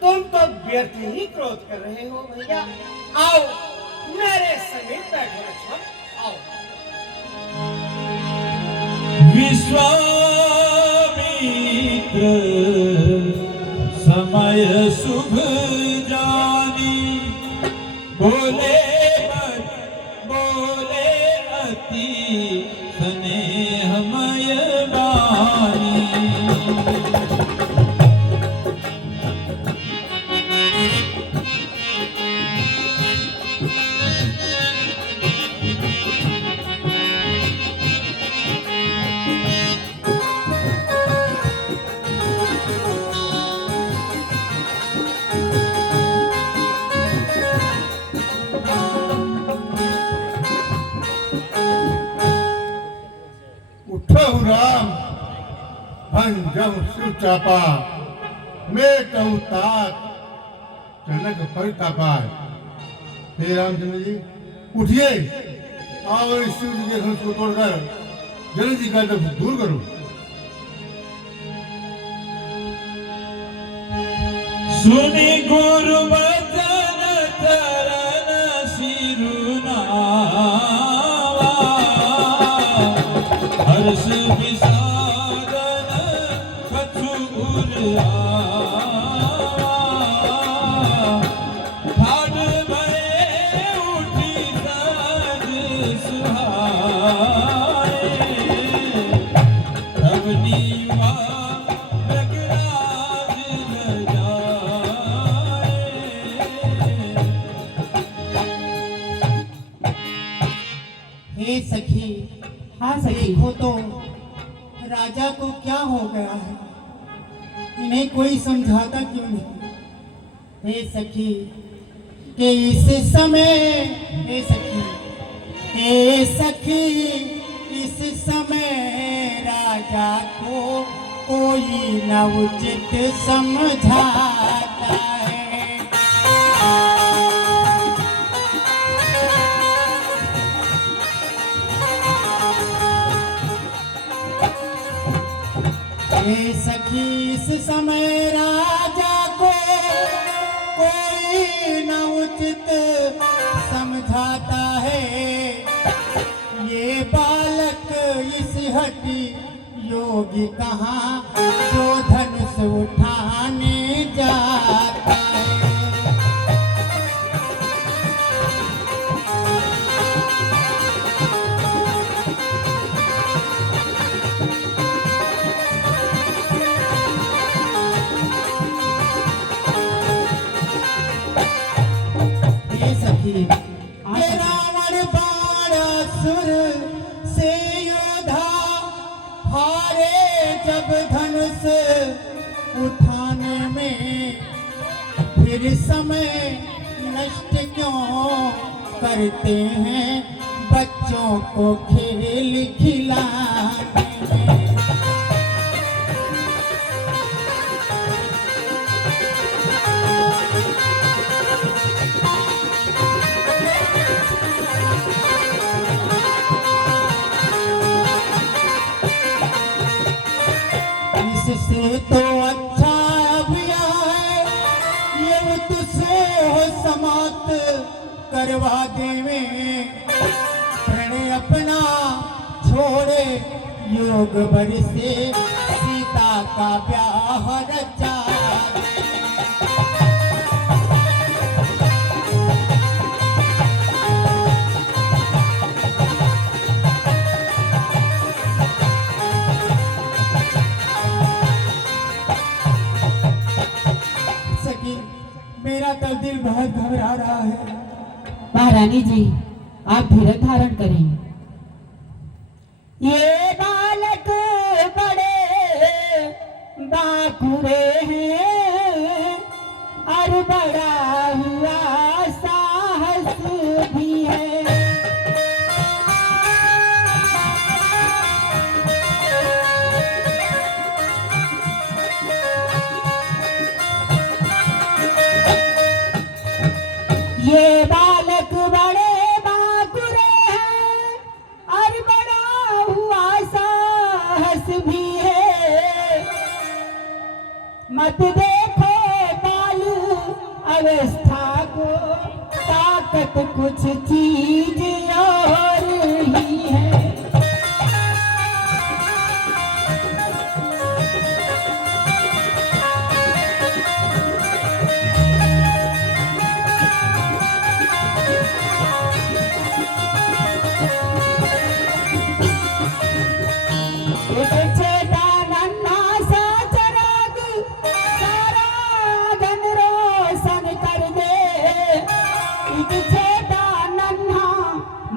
तुम तो व्यर्थ ही क्रोध कर रहे हो भैया। आओ मेरे समीप बैठो लक्ष्मण, आओ। विश्वामित्र समय शुभ जानी, बोले अति स्नेहमय वाणी। उठहु राम भंजहु शिव चापा, मेटहु तात जनक परितापाय। हे रामचंद्र जी उठिए और इस शिव जी के धनुष को तोड़कर जनक जी का दुख दूर करो। सुनि गुरु वचन चरण शिरुनावा, हर्ष विषादन कछु उर्यावा। ठाड़ भये उठी सज सुहाए, तब नीवा मृगराज न जाए। हे सखी, हाँ सखी, देखो तो राजा को क्या हो गया है, इन्हें कोई समझाता क्यों नहीं। हे सखी के इस समय, हे सखी, हे सखी इस समय राजा को कोई न उचित समझाता है। हे सखी इस समय राजा को कोई न उचित समझाता है। ये बालक इस हठी योगी कहाँ जो धनुष उठाने जाता है। रावण बाणासुर से योधा हारे जब धनुष उठाने में, फिर समय नष्ट क्यों करते हैं बच्चों को खेल खिलाने में। इससे तो अच्छा अभिया है ये तुझसे हो समाप्त करवा देवे। प्रण अपना छोड़े योग बर से सीता का ब्याह रचा दे। तो दिल बहुत घबरा रहा है। महारानी जी आप धीरज धारण करें। ये बालक बड़े बाकुरे हैं और बड़ा हुआ साहस भी है। ये बालक बड़े बाकुरे हैं और बड़ा हुआ साहस भी है। मत देखो बालू अवस्था को, ताकत कुछ चीज और ही है।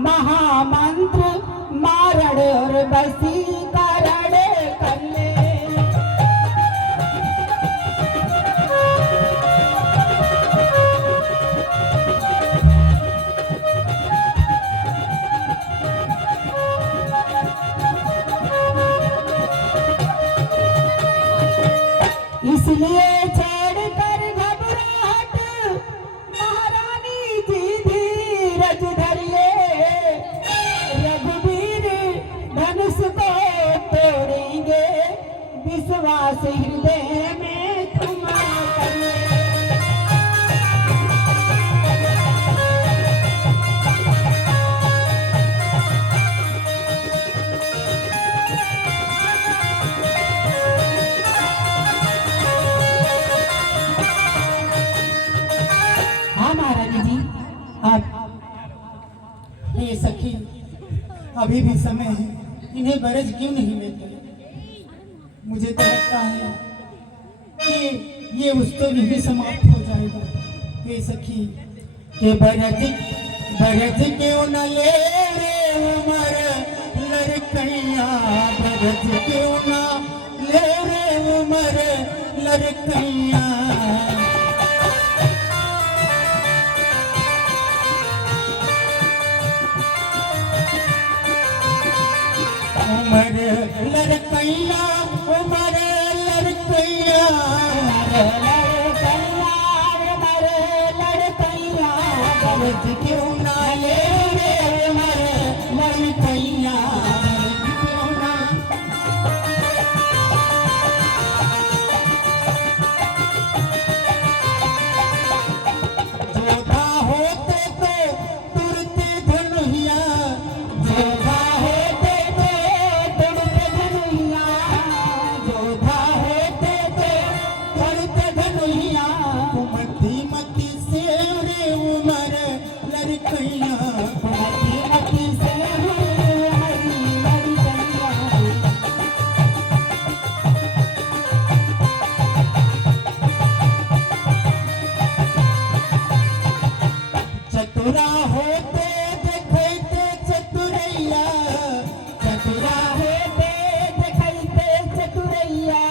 महामंत्र मारण और बसीकरण कर ले। इसलिए छेड़ कर घबराहट महारानी जी धीरज धरिए। रघुवीर धनुष को तोड़ेंगे, विश्वास हृदय में तुम करिए। हाँ महारानी जी आप। हे सखी, अभी भी समय है, इन्हें बरज क्यों नहीं लेते? मुझे तो लगता है कि ये उत्सव भी समाप्त हो जाएगा। हे सखी, के बरज क्यों न ले रे उमर लड़कैया, बरज क्यों न ले रे उमर लड़कैया। उमर लड़कैया, उमर लड़कैया, उमर लड़कैया, बरज क्यों ना ले रे उमर लड़कैया, बरज क्यों ना। जोधा होते तो तुरते धनुहिया, जोधा होते तो तुरते धनुहिया, जोधा होते तो तुरते धनुहिया। मती मती से रे उमर लड़कैया, मती मती से रे उमर लड़कैया। चतुरा होते देखते चतुरैया, चतुरा होते देखते चतुरैया,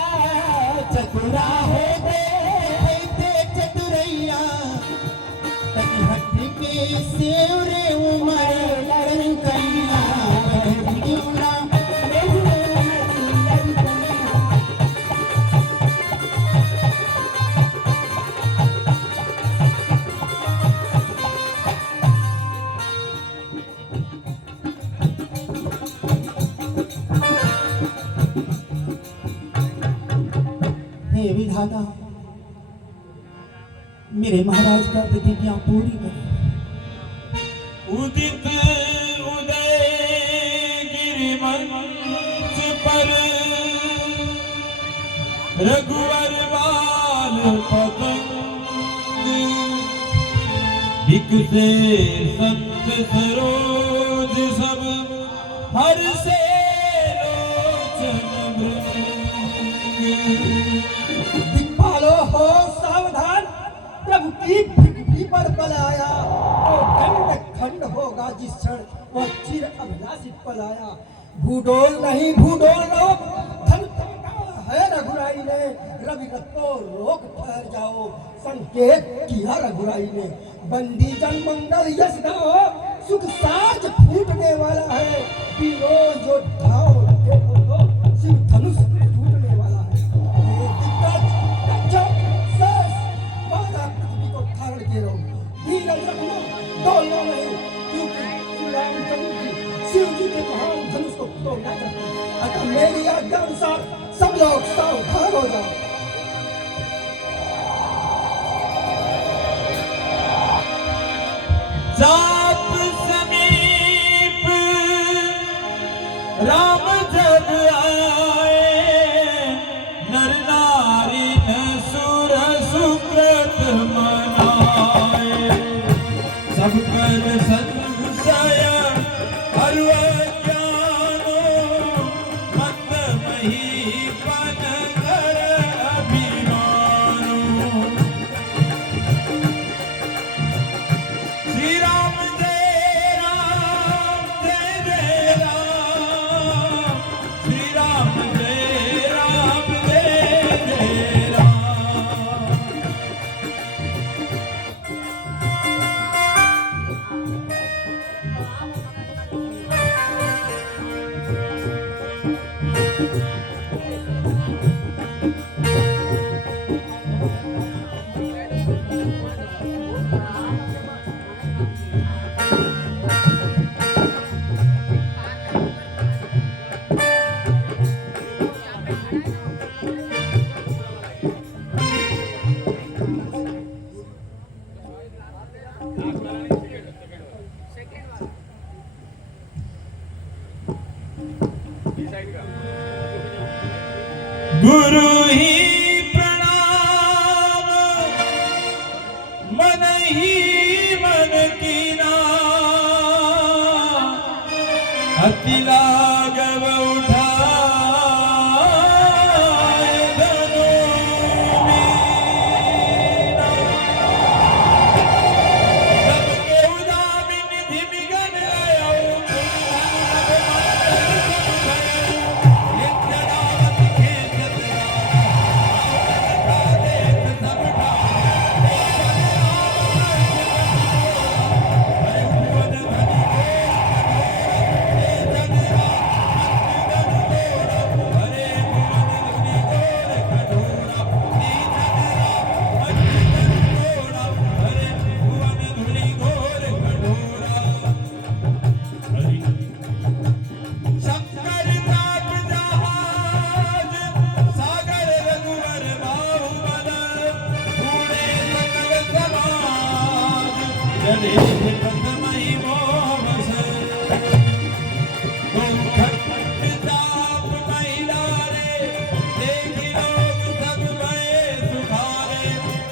चतुरा होते देखते चतुरैया। तनी हट के सेव रे उमर लड़कैया, बरज क्यों ना ले रे उमर लड़कैया। हे विधाता, मेरे महाराज का प्रतिज्ञा पूरी करें। उदित उदय गिरिमंच पर रघुवर बाल पतंग बिकते संत सरोज सब हर से लोचन भृंग। दिक्पालो हो सावधान, प्रभु की पर पल आया तो खंड खंड होगा जिस क्षण वह चिर अभिलाषित पल आया। भूडोल नहीं भूडोल लोग धन है रघुराई ने, रविगत को रोक ठहर जाओ संकेत किया रघुराई ने। बंदी जन मंगल यश गाओ, सुख साज फूटने वाला है। वीरों योद्धाओं देखो तो शिव धनुष टूटने वाला है। ये दिग्गज रक्षक शेष बाधा पृथ्वी को धारण किए रहो। धीरज रखना, डोलना नहीं, क्योंकि श्री रामचंद्र जी शिव जी के महान धनुष को तोड़ना चाहते हैं। अतः मेरी आज्ञा अनुसार सब लोग सावधान हो जाओ। चाप समीप राम जब आए, नर नारी न सुर सुकृत मनाए। सब कर संशय हरु ज्ञानो, मत महीपन कर अभिमानो। श्री राम जय राम जय जय राम, श्री राम जय राम जय जय राम। गुरु ही प्रणाम, मन ही मन कीना। अति लागव उठाए धनु मीना। सबके उदामिन धिमिगन आयो,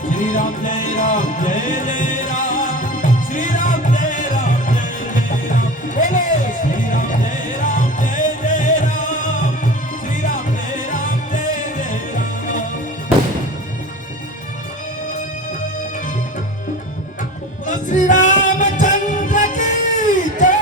श्री राम जय राम जय जय राम, श्री राम जय राम जय जय राम। बोलो श्री राम जय राम जय जय राम, श्री राम जय राम जय जय राम। श्री रामचंद्र की जय।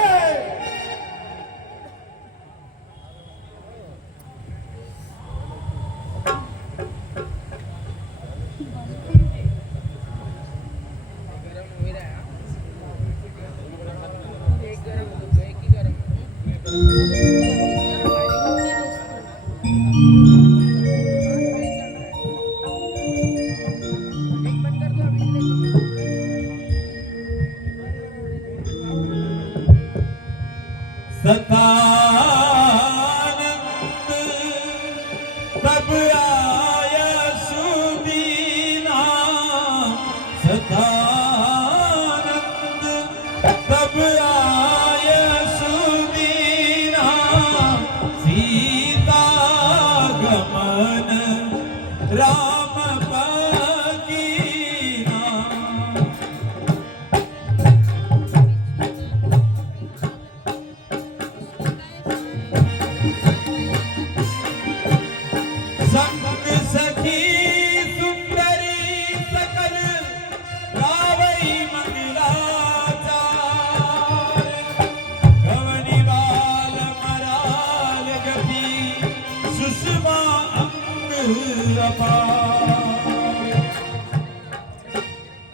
सतानंद तब आया सुदीना, सतानंद तब आया सुदीना। सीता गमन राम पकीना। संग सखी सुंदरी सकल गावई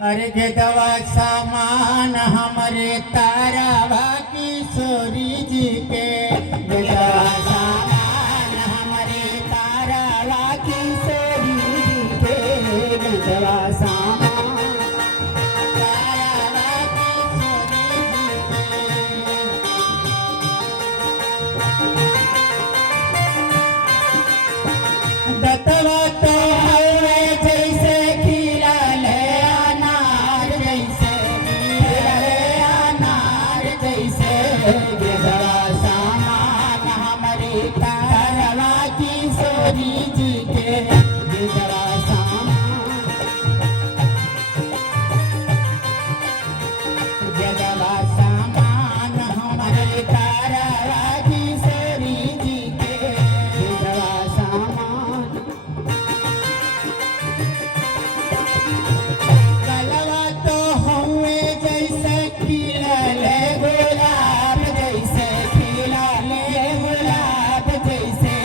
अरे गेदवा सामान हमारे तारावा किशोरी जी के गेदवा सामान हमारे तारावा किशोरी जी के गेदवा सामान तारावा किशोरी जी के दतवा तो हवे जैसे खिला ले अनार जैसे खिला ले अनार जैसे गेदवा सामान हमारी तारवा किशोरी जी के गेदवा सामान गेदवा सामान हमारे तारवा किशोरी जी के गेदवा सामान गलवा तो हुए जैसे खिलले गुलाब जैसे खिलले गुलाब जैसे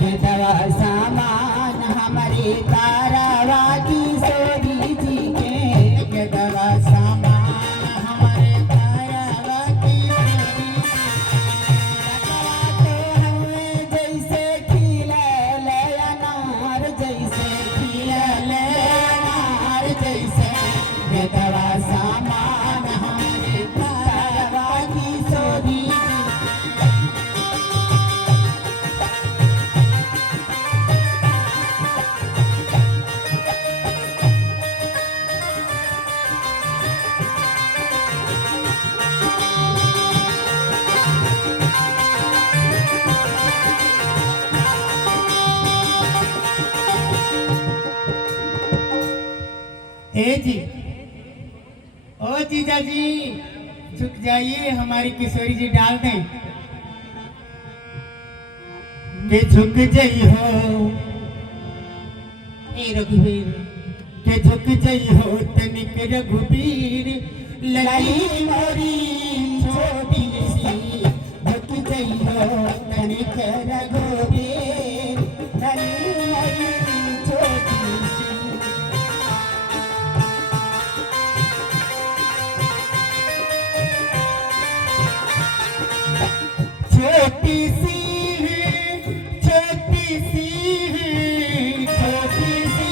गेदवा सामान हमारी तारावा किशोरी जी के गेदवा सामान हमारे तारावा किशोरी गलवा तो हुए जैसे खिलले अनार जैसे खिलले अनार जैसे गेदवा सामान हमारे तारावा किशोरी जी ए जी ओ जीजा जी झुक जाइए हमारी किशोरी जी डाल दें के झुक जाई हो ए रघुवीर के झुक जाई हो तनिक रघुवीर ललाई मोरी छोटी सी झुक जाई हो तनिक रघुवीर ललाई मोरी छोटी सी छोटी सी है छोटी सी है छोटी सी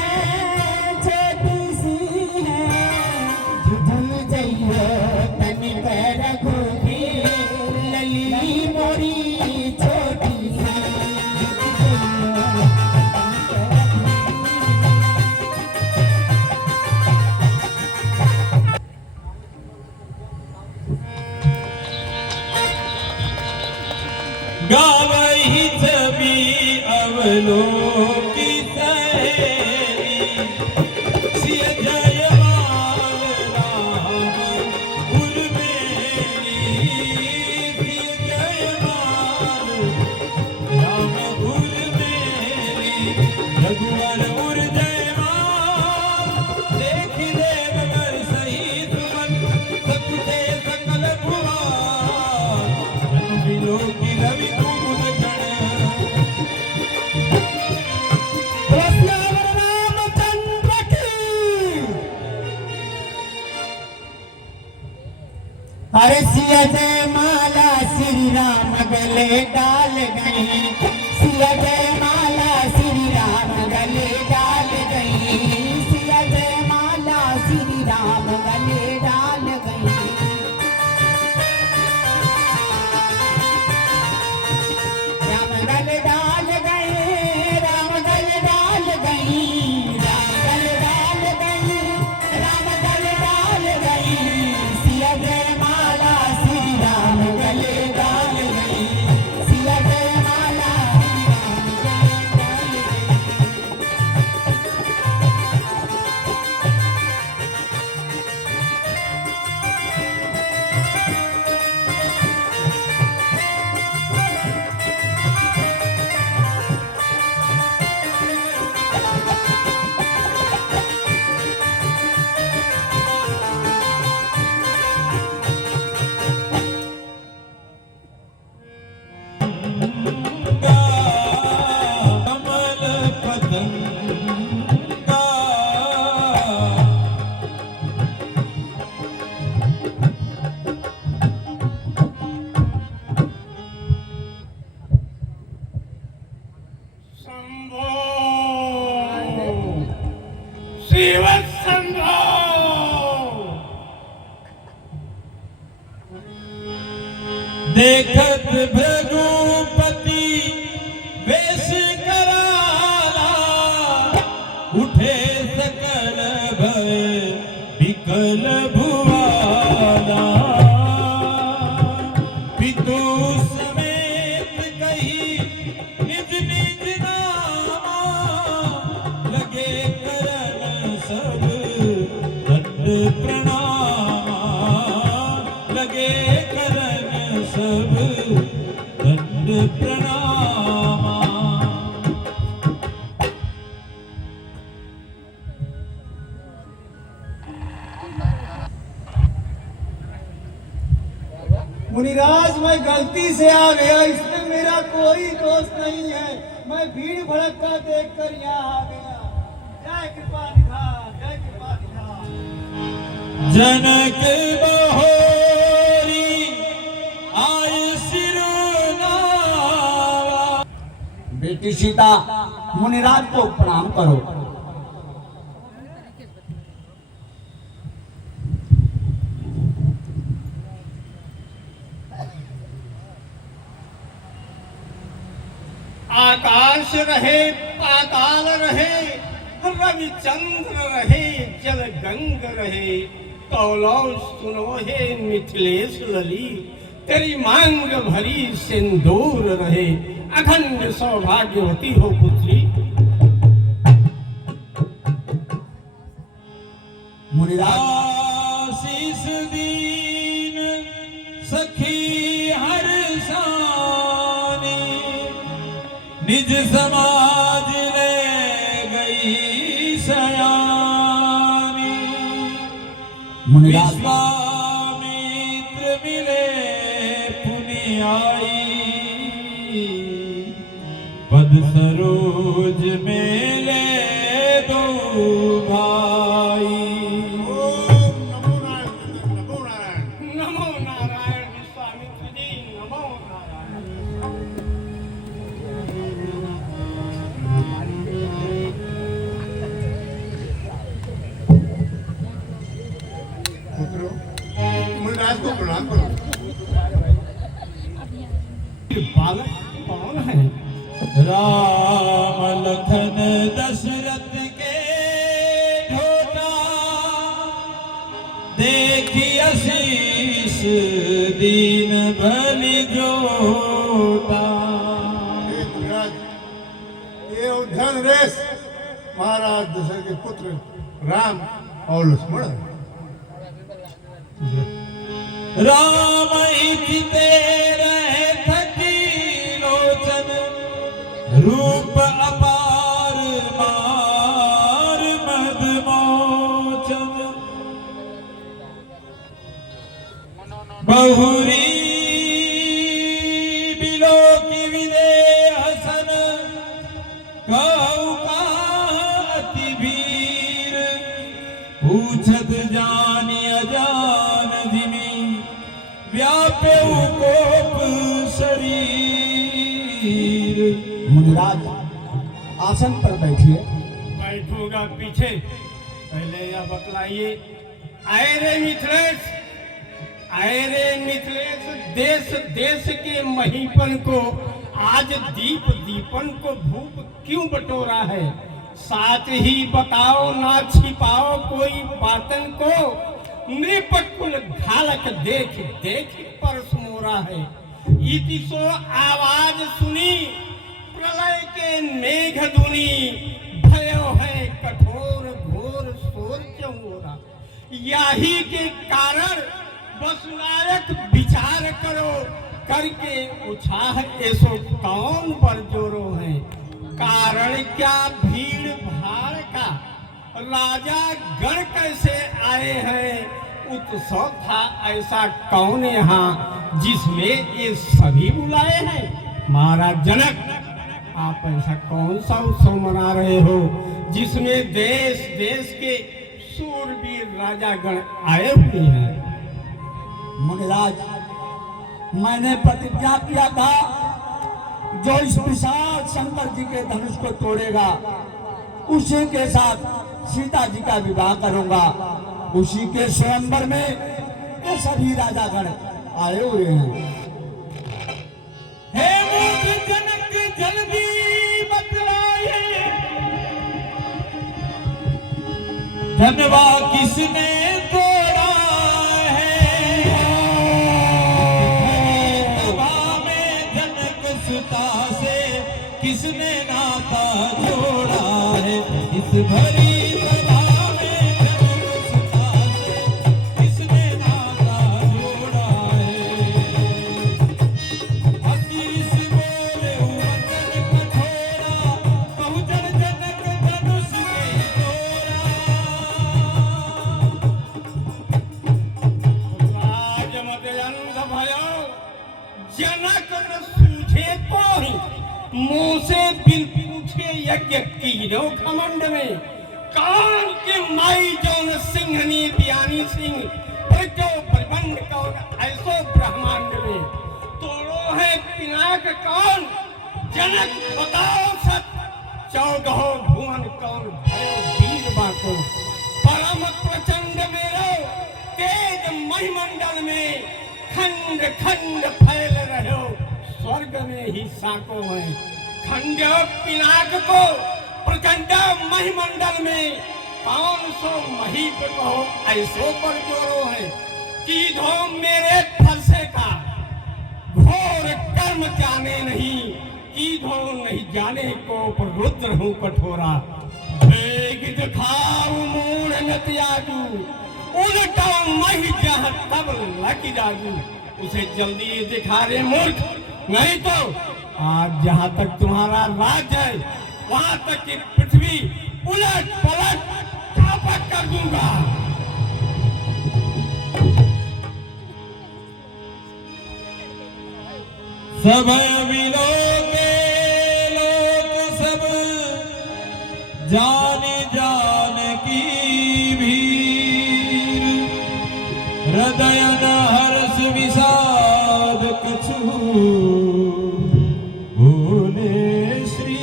है छोटी सी है झुझुल जइयो तनि पर घूमे लली मोरी छोटी सी गावही छवि अवलोकी सहेली सिय जयमाल राम उर्मेली सिय जयमाल राम उर्मेली रघुवर उर जयमाल देख देव कर सही सुमन सकुते सकल भुवन बिलो की रवि कुमुद गण रामचंद्र की अरे सिया जय माला श्री राम गले डाल गई सिया जय माला श्री राम गले डाल गई सिया जय माला श्री राम गले डाल गई राम गले डाल गई राम गले डाल गई राम गले डाल गई राम गले डाल गई सिया जय माला श्री राम गले डाल गई सिया जय माला श्री राम गले डाल गई कमल पतंगा श्रीवत्संभो देखत भृगुपति वेश कराला, उठे सकल भय विकल भुआला। पितु समेत कही निज निज नामा, लगे करन सब दंड प्रणामा, लगे करन सब दंड प्रणामा। मुनिराज, मैं गलती से आ गया, इसमें मेरा कोई दोष नहीं है। मैं भीड़ भड़का देखकर यहाँ आ गया। जय कृपा निधान, जय कृपा निधान। जनक बहोरी आय सिरुनावा। बेटी सीता, मुनिराज को प्रणाम करो। आकाश रहे, पाताल रहे, रविचंद्र रहे, जल गंग रहे, कौलो सुनो हे मिथिलेश लली, तेरी मांग भरी सिंदूर रहे, अखंड सौभाग्यवती हो पुत्री। मुनिराज, आशीष दीन सखी हर सानी, निज समाज ले गई सयानी। मुनिराज, विश्वामित्र मिले पुनि आई, पद सरोज मेले दो भाई। नमो नारायण विश्वामित्र जी, नमो नारायण। पुत्रों, मुनिराज को प्रणाम करो। बालक कौन है? राम लखन दशरथ के ढोटा, देखी आशीष दीन भली जोटा। हे मुनिराज, ये उद्यान रेस महाराज दशरथ के पुत्र राम और लक्ष्मण है। राम इति तेरे थकी लोचन, रूप अपार मार मद मोचन। बहुरी बिलो की विदेह सन, कहु कहाँ अति वीर, पूछत जानि अजान जिमी, व्यापे कोप शरीर। मुनिराज आसन पर बैठिए। बैठूंगा पीछे, पहले यह बतलाइए। आए रे मिथिलेश, आए रे मिथिलेश, देश देश के महीपन को आज दीप दीपन को भूप क्यों बटोरा है? साथ ही बताओ, ना छिपाओ कोई बातन को, नृपकुल घालक देख देख परस मोरा है। इति सो आवाज सुनी, प्रलय के मेघ धुनी, भयो है कठोर घोर शोर चमोरा। यही के कारण वसुनायक विचार करो, करके उछाह ऐसो कौन बरजोरो है? कारण क्या भीड़ भाड़ का, राजा गण कैसे आए हैं? उत्सव था ऐसा कौन यहाँ जिसमें ये सभी बुलाए हैं? महाराज जनक, आप ऐसा कौन सा उत्सव मना रहे हो जिसमें देश देश के सूरवीर राजागण आए हुए हैं? मुनिराज, मैंने प्रतिज्ञा किया था, जो इस विशाल शंकर जी के धनुष को तोड़ेगा उसी के साथ सीता जी का विवाह करूंगा। उसी के स्वयंवर में ये सभी राजागण आए हुए हैं। हे मूर्ख जनक जल्दी बतलाए, धनवा किसने तोड़ा है, सभा में जनक सुता से किसने नाता जोड़ा है। इस भरी सभा में जनक सुता से किसने नाता जोड़ा है। अतीस बोले वचन कठोरा, बहुजन जनक धनुष के तोड़ा। राजमत अंध भयो, जनक न सूझे कोई, मुंह से बिन पूछे यज्ञ कीनो घमंड में। कान के माई जौन सिंहनी बियानी सिंह, प्रजो प्रबंध कौन ऐसो ब्रह्मांड में। तोड़ो है पिनाक कौन, जनक बताओ सत, 14 भुवन कौन भयो वीर बाको। परम प्रचंड मेरो तेज महिमंडल में, खंड खंड फैल रहो स्वर्ग में ही साको है। खंड पिनाक को प्रचंड महिमंडल में, 500 महीप कहो ऐसो पर जोरो है। कीधो मेरे फरसे का घोर कर्म जाने नहीं, कीधो नहीं जाने को पर रुद्र हूँ कठोरा। वेग दिखाऊ मूढ़ न त्यागू, उल्टा मही जहाँ तब लग जागू। उसे जल्दी दिखा रे मूर्ख, नहीं तो आज जहाँ तक तुम्हारा राज है, वहाँ तक की पृथ्वी उलट पलट चापट कर दूंगा। सब मिलो के लोग सब जान जान की भीर, हृदय न हर्ष विषाद कछु, बोले श्री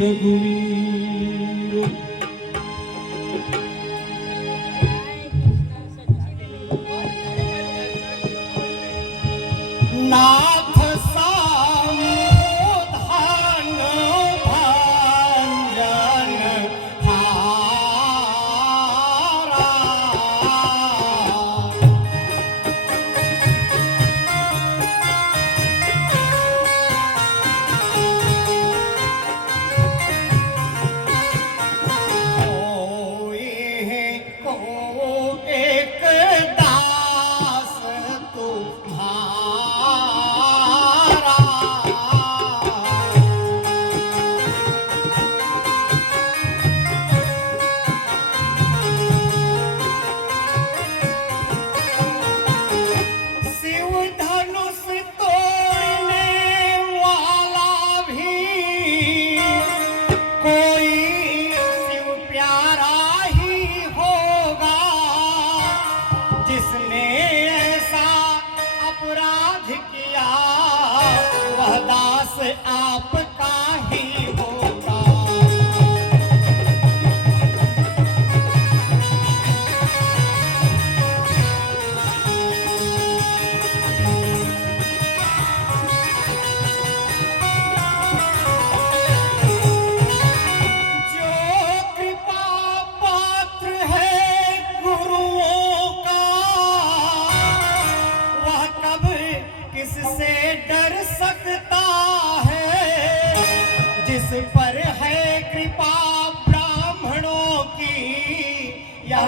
रघुवीर। नाथ सामोधान भंजन हारा,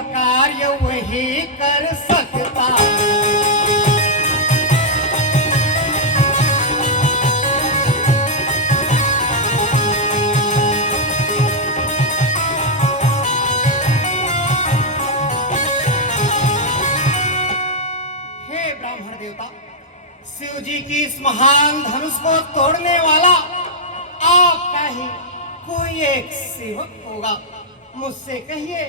कार्य वही कर सकता। हे ब्राह्मण देवता, शिव जी की इस महान धनुष को तोड़ने वाला आपका ही कोई एक सेवक होगा। मुझसे कहिए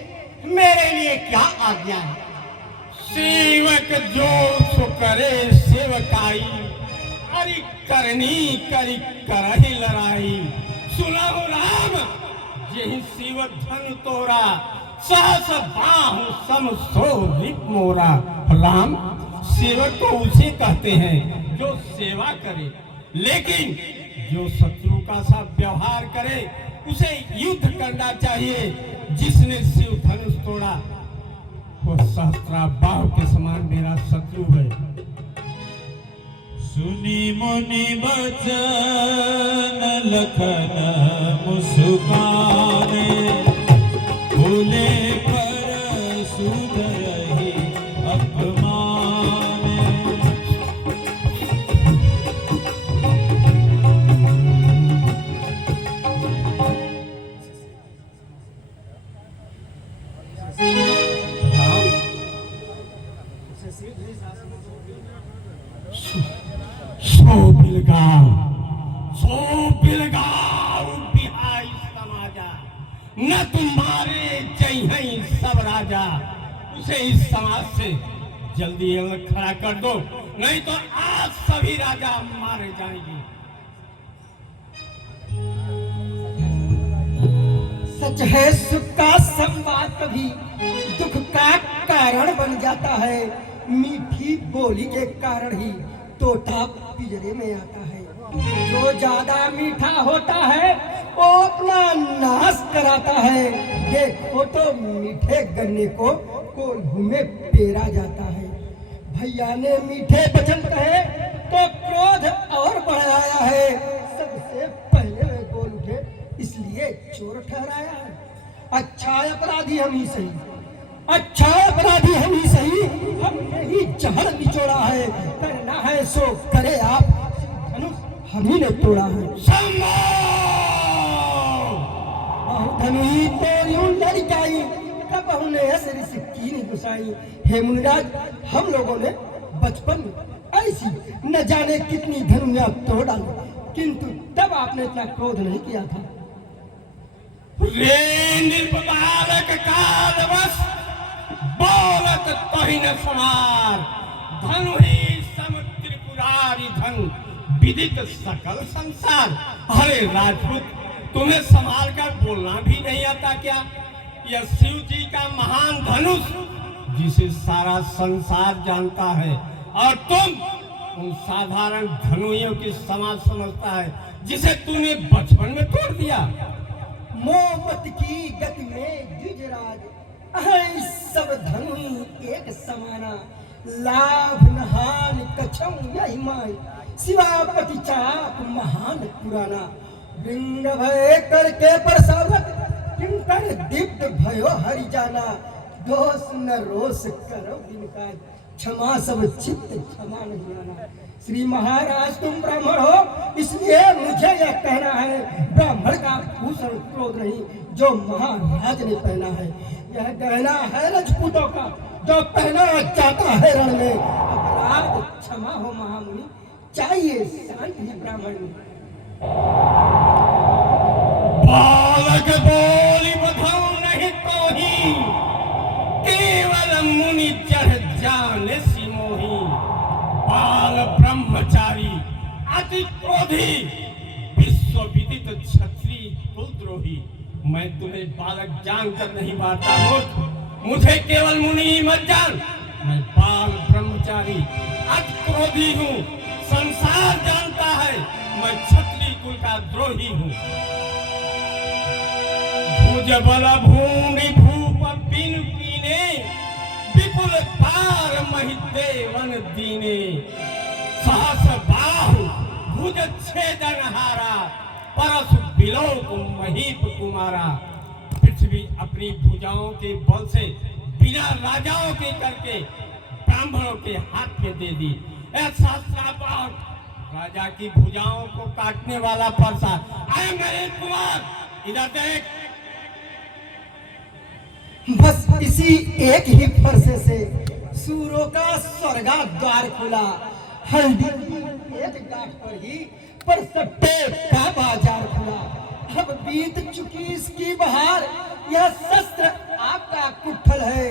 मेरे लिए क्या आज्ञा है। सेवक जो सो करे सेवकाई, करनी करी करही लड़ाई। सुनो राम, यही शिव धन तोरा, सहस बाहु सम सो रिप मोरा। राम, सेवक तो उसे कहते हैं जो सेवा करे, लेकिन जो शत्रु का सा व्यवहार करे उसे युद्ध करना चाहिए। जिसने शिव धनुष तोड़ा वो सहस्त्राबाहु के समान मेरा शत्रु है। सुनी मुनि बचन लखन मुस्काने, बोले पर सुधरहि अपमाने। सो बिलगाव बिहाई समाजा, न तुम्हारे जय सब राजा। उसे इस समाज से जल्दी अलग खड़ा कर दो, नहीं तो आज सभी राजा मारे जाएंगे। सच है सुख का संवाद कभी दुख का कारण बन जाता है। मीठी बोली के कारण ही तोता पिंजरे में आता है। जो ज्यादा मीठा होता है वो अपना नाश कराता है। देखो तो मीठे गन्ने को कोल्हू में पेरा जाता है। भैया ने मीठे वचन कहे तो क्रोध और बढ़ाया है। सबसे पहले वे बोल उठे इसलिए चोर ठहराया है। अच्छा अपराधी हम ही सही, अच्छा अपराधी हम ही सही, हमने ही जहर निचोड़ा है। करना है सो करे आप, हम ही ने तोड़ा है। धनु ही तो यूं लड़काई, कब हमने ऐसे सिक्की नहीं घुसाई। हे मुनिराज, हम लोगों ने बचपन में ऐसी न जाने कितनी धनुया तोड़ डाली, किंतु तब आपने इतना क्रोध नहीं किया था। रे निर्बालक कालवश बोलत तोहि न समार। धनु ही सम त्रिपुरारी धन, विदित सकल संसार। अरे राजपूत, तुम्हें संभाल कर बोलना भी नहीं आता क्या? यह शिव जी का महान धनुष जिसे सारा संसार जानता है, और तुम उन साधारण धनुइयों की समाज समझता है जिसे तूने बचपन में तोड़ दिया। मोमबत्ती की गति में द्विजराज, सब धनुई एक समाना। लाभ नहान कछम यही माय, शिवापति चाप महान पुराना। बिंग भय करके परसावत, किंकर दीप्त भयो हरि जाना। दोष न रोष करो बिनकाज, क्षमा सब चित्त क्षमा नहीं आना। श्री महाराज तुम ब्राह्मण हो, इसलिए मुझे यह कहना है, ब्राह्मण का भूषण क्रोध नहीं जो महाराज ने पहना है। यह गहना है राजपूतों का जो पहना जाता है रण में। अपराध क्षमा हो महामुनि, चाहिए शांति ब्राह्मण में। बालक बोली बधाऊ नहीं तो ही, केवल मुनि चढ़ जाने सिमोही। बाल ब्रह्मचारी अति क्रोधी, विश्व विदित क्षत्रिय कुलद्रोही। मैं तुम्हें बालक जानकर नहीं मारता, मुझे केवल मुनि ही मत जान। मैं बाल ब्रह्मचारी अति क्रोधी हूँ। संसार जानता है मैं क्षत्रिय कुल का द्रोही हूँ। भुज बल भूमि भूप बिन कीने, विपुल पार महिदेवन दीने। सहस बाहु भुज छेदन हारा, परसु बिलोक महीप कुमारा। पृथ्वी अपनी भुजाओं के बल से बिना राजाओं के करके ब्राह्मणों के हाथ में दे दी। ऐसा राजा की भुजाओं को काटने वाला परसा। आए मेरे कुमार, इधर देख। बस इसी एक ही फरसे से सूरों का स्वर्गा द्वार खुला। हल्दी एक गांठ पर ही पर सट्टे का बाजार खुला। अब बीत चुकी इसकी बहार, यह शस्त्र आपका कुठल है।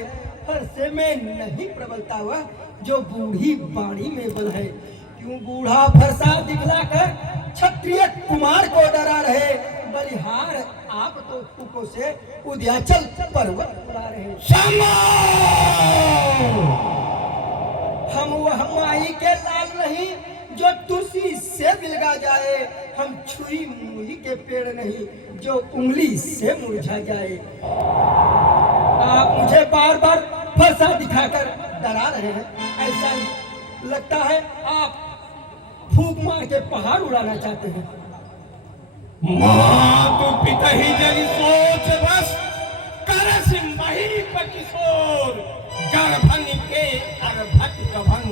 फरसे में नहीं प्रबलता हुआ जो बूढ़ी बाणी में बल है। क्यों बूढ़ा फरसा दिखलाकर क्षत्रिय कुमार को डरा रहे। बलिहार आप तो तुको से उद्याचल पर्वत उड़ा रहे हैं। हम वह माही के लाल नहीं जो तुलसी से बिलगा जाए, हम छुई मूली के पेड़ नहीं जो उंगली से मुरझा जाए। आप मुझे बार बार फरसा दिखाकर डरा रहे हैं, ऐसा लगता है आप फूंक मार के पहाड़ उड़ाना चाहते हैं। माँ तू पिता ही जरी सोच बस करस मही पर किशोर गर्भन के अर्भक गभन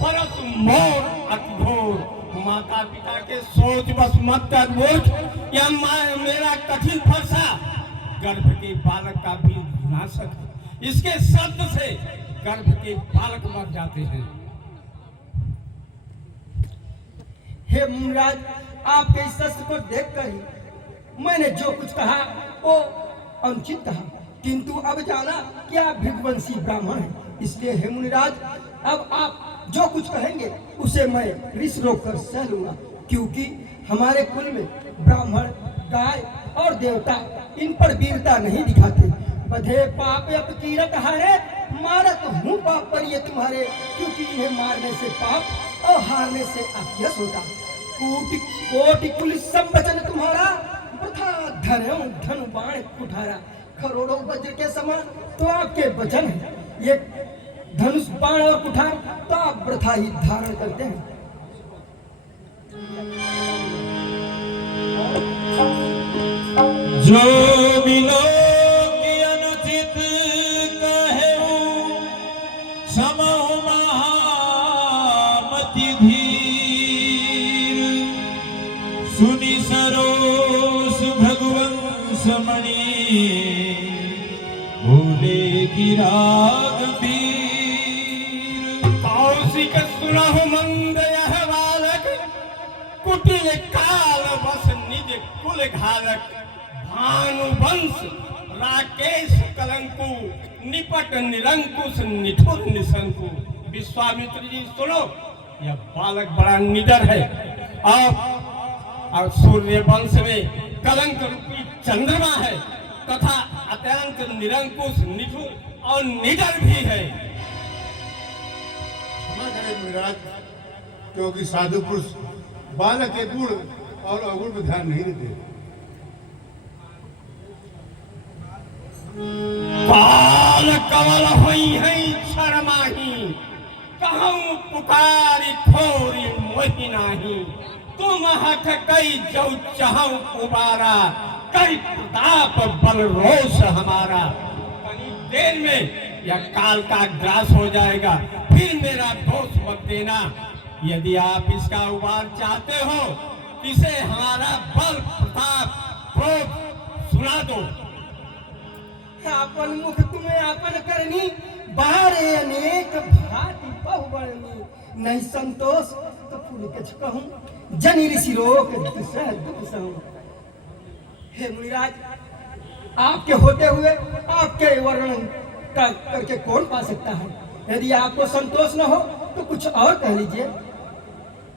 परस मोर अकघोर। माता पिता के सोच बस मत कर बोझ या मेरा कठिन फरसा गर्भ के बालक का भी नाशक है। इसके शब्द से गर्भ के बालक मर जाते हैं। हे मुनिराज, आपके इस शस्त्र को देखकर ही मैंने जो कुछ कहा वो अनुचित कहा, किंतु अब जाना कि आप भृगुवंशी ब्राह्मण हैं, इसलिए हे मुनिराज अब आप जो कुछ कहेंगे उसे मैं ऋष रोककर सह लूंगा, क्योंकि हमारे कुल में ब्राह्मण गाय और देवता इन पर वीरता नहीं दिखाते। बधे पाप अपकीरत हारे, मारत हूँ पाप पर ये तुम्हारे, क्योंकि इन्हें मारने से पाप और हारने से अपयश होता। कोटि कोटि पुलिस संवचन तुम्हारा, वृथा धनो धनु बाण कुठारा। करोड़ों वज्र के समान तो आपके वचन है, ये धनुष बाण और कुठार तो आप वृथा ही धारण करते हैं। जो विलोक अनुचित कहे समो महामति धीर, सुनि सरोस भगवंस मणि भूले गिरा गंभीर। कौशिक सुनहु मंद यह बालक, कुटिल काल बस निज कुल घालक। भानुवंश राकेश कलंकु, निपट निरंकुश निठुर निशंकु। विश्वामित्र जी सुनो, यह बालक बड़ा निडर है और सूर्य वंश में कलंक रूपी चंद्रमा है तथा अत्यंत निरंकुश निठुर और निडर भी है। क्षमा करें मुनिराज, क्योंकि साधु पुरुष बालक के गुण और अवगुण पर ध्यान नहीं देते। काल कवल होई है शर्माही, कहूँ पुकारी थोरी मोहि नाही। तुम हठ कई जो चाहूं उबारा, कई प्रताप बल रोष हमारा। कई देर में यह काल का ग्रास हो जाएगा, फिर मेरा दोष मत देना। यदि आप इसका उबार चाहते हो, इसे हमारा बल प्रताप क्रोध सुना दो। आपन मुख तुम्हें आपन करनी, बारे अनेक भांति बहुवर्णी। नहीं संतोष तो पुलकित कहूँ, जनि ऋषि रोक दुसह दुख सहूँ। हे मुनिराज, आपके होते हुए आपके वर्णन करके कौन पा सकता है? यदि आपको संतोष न हो तो कुछ और कह लीजिए,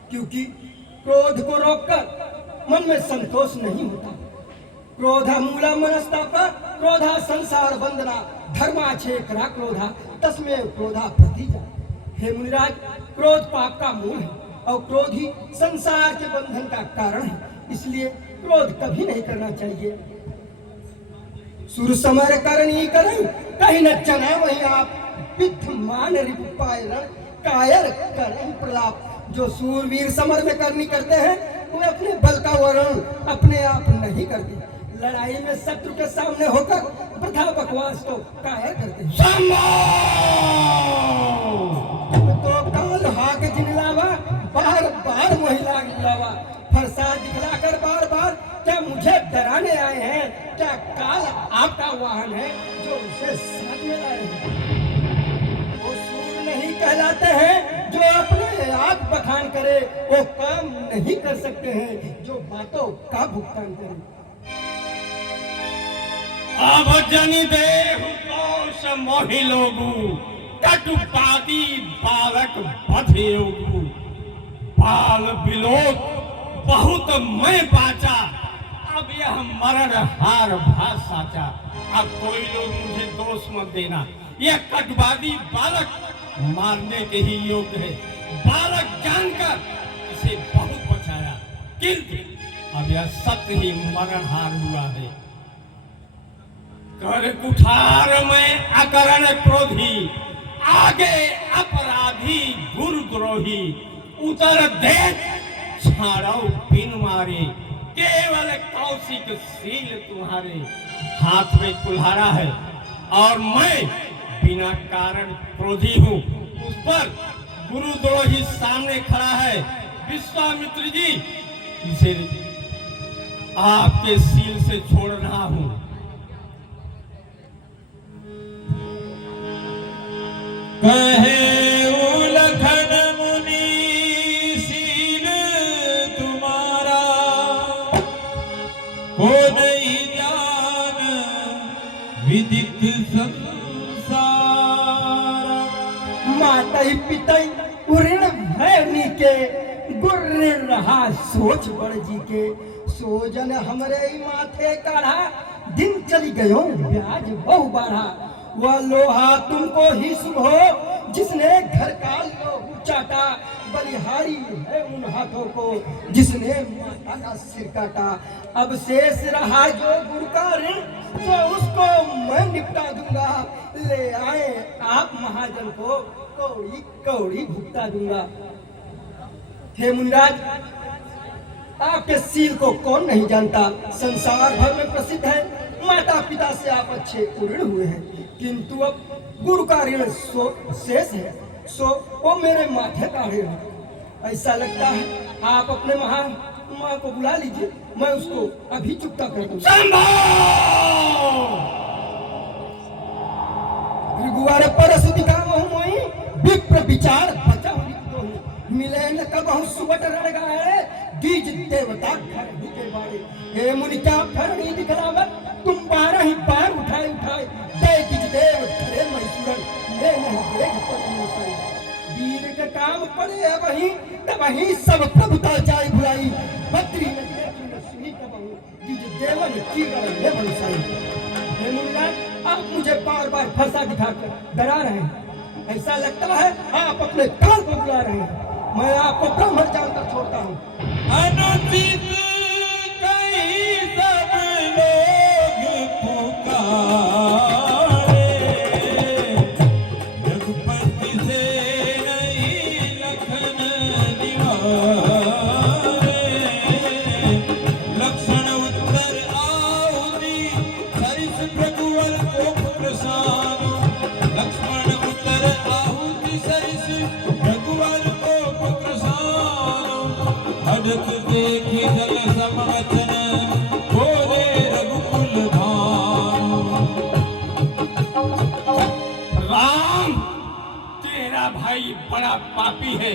क्योंकि क्रोध को रोककर मन में संतोष नहीं होता। क्रोधा मूला मनस्ताप, क्रोधा संसार वंदना, धर्माक्षेकरा क्रोधा, तस्मै क्रोधा प्रतिजा। हे मुनिराज, क्रोध पाप का मूल है और क्रोध ही संसार के बंधन का कारण है, इसलिए क्रोध कभी नहीं करना चाहिए। सुर समर करनी करें, कहीं न चले वही आप, पित्त मान रिपुपायरण, कायर करें प्रलाप। जो सूरवीर समर में करनी करते हैं, वे अपने बल का वर्णन अपने आप नहीं करते। लड़ाई में शत्रु के सामने होकर वृथा बकवास को कायर करते हैं। तो काल हाक जिनलावा, बार बार महिला गिलावा। फरसा दिखलाकर बार बार क्या मुझे डराने आए हैं? क्या काल आपका वाहन है जो उसे साथ में लाए हैं? वो सूर नहीं कहलाते हैं जो अपने आप बखान करे, वो काम नहीं कर सकते हैं जो बातों का भुगतान करे। अब जनि देहु कोश मोहि लोगु, कटुपाती बालक बधेउगु। बाल बिलोक बहुत मैं बाचा, अब यह मरण हार भात साचा। अब कोई लोग मुझे दोष मत देना, यह कटवादी बालक मारने के ही योग्य है। बालक जानकर इसे बहुत बचाया, किंतु अब यह सत्य ही मरण हार हुआ है। कर कुठार में अकरण क्रोधी, आगे अपराधी गुरुद्रोही। उतर देख छाड़ो बिन मारे, केवल कौशिक सील तुम्हारे। हाथ में कुल्हाड़ा है और मैं बिना कारण क्रोधी हूँ। उस पर गुरुद्रोही सामने खड़ा है। विश्वामित्र जी, इसे आपके सील से छोड़ रहा हूँ। कहे उलखन मुनि सील तुम्हारा, को नहीं जान विदित संसार। मातई पितई उऋण भैनी के, गुर्र रहा सोच बड़ जी के। सोजन हमरे ही माथे काढ़ा, दिन चली गयो ब्याज बहु बढ़ा। वह लोहा तुमको ही शुभ हो, जिसने घर का लोहू चाटा। बलिहारी है उन हाथों को, जिसने माता का सिर काटा। अब शेष रहा जो गुरु का ऋण, तो उसको मैं निपटा दूंगा। ले आए आप महाजन को, कौड़ी कौड़ी भुगता दूंगा। हे मुनिराज, आपके सील को कौन नहीं जानता, संसार भर में प्रसिद्ध है। माता पिता से आप अच्छे ऋण हुए हैं, किंतु अब गुरु का ऋण शेष है, सो वो मेरे माथे का ऋण है। ऐसा लगता है आप अपने महान माँ को बुला लीजिए, मैं उसको अभी चुकता कर दूंगा। भृगुवार परस दिखावहु मोहि, विप्र विचार बचाहु लिखतहु। मिले न कबहु सुबट रण गाए, द्विज देवता घर के बाड़े। हे मुनि क्या फरणी दिखलावत, तुम 12 ही बार उठाए उठाए। दे द्विज देव धरे मैसूरन, ले नहीं देख पति मोसाई। वीर के काम पड़े है वहीं, तब वहीं सब प्रभुता जाय भुलाई। बद्री न देखी न सुनी कबहु, द्विज देवन की रण ले बनसाई। हे मुनिराज, आप मुझे बार बार फरसा दिखाकर डरा रहे हैं। ऐसा लगता है आप अपने काल को बुला रहे हैं। मैं आपको ब्राह्मण जानकर छोड़ता हूँ। अनुचित कई सब लोग पुकारे, रघुपति से नहीं लखन निवारे। लक्षण उत्तर आहुति, सरिस भृगुवर कोप प्रसाद। लक्ष्मण उत्तर आहुति, सरिस भृगुवर कोप प्रसाद। अजत देखी जल समवचन, बोले रघुकुल भानु। राम, तेरा भाई बड़ा पापी है।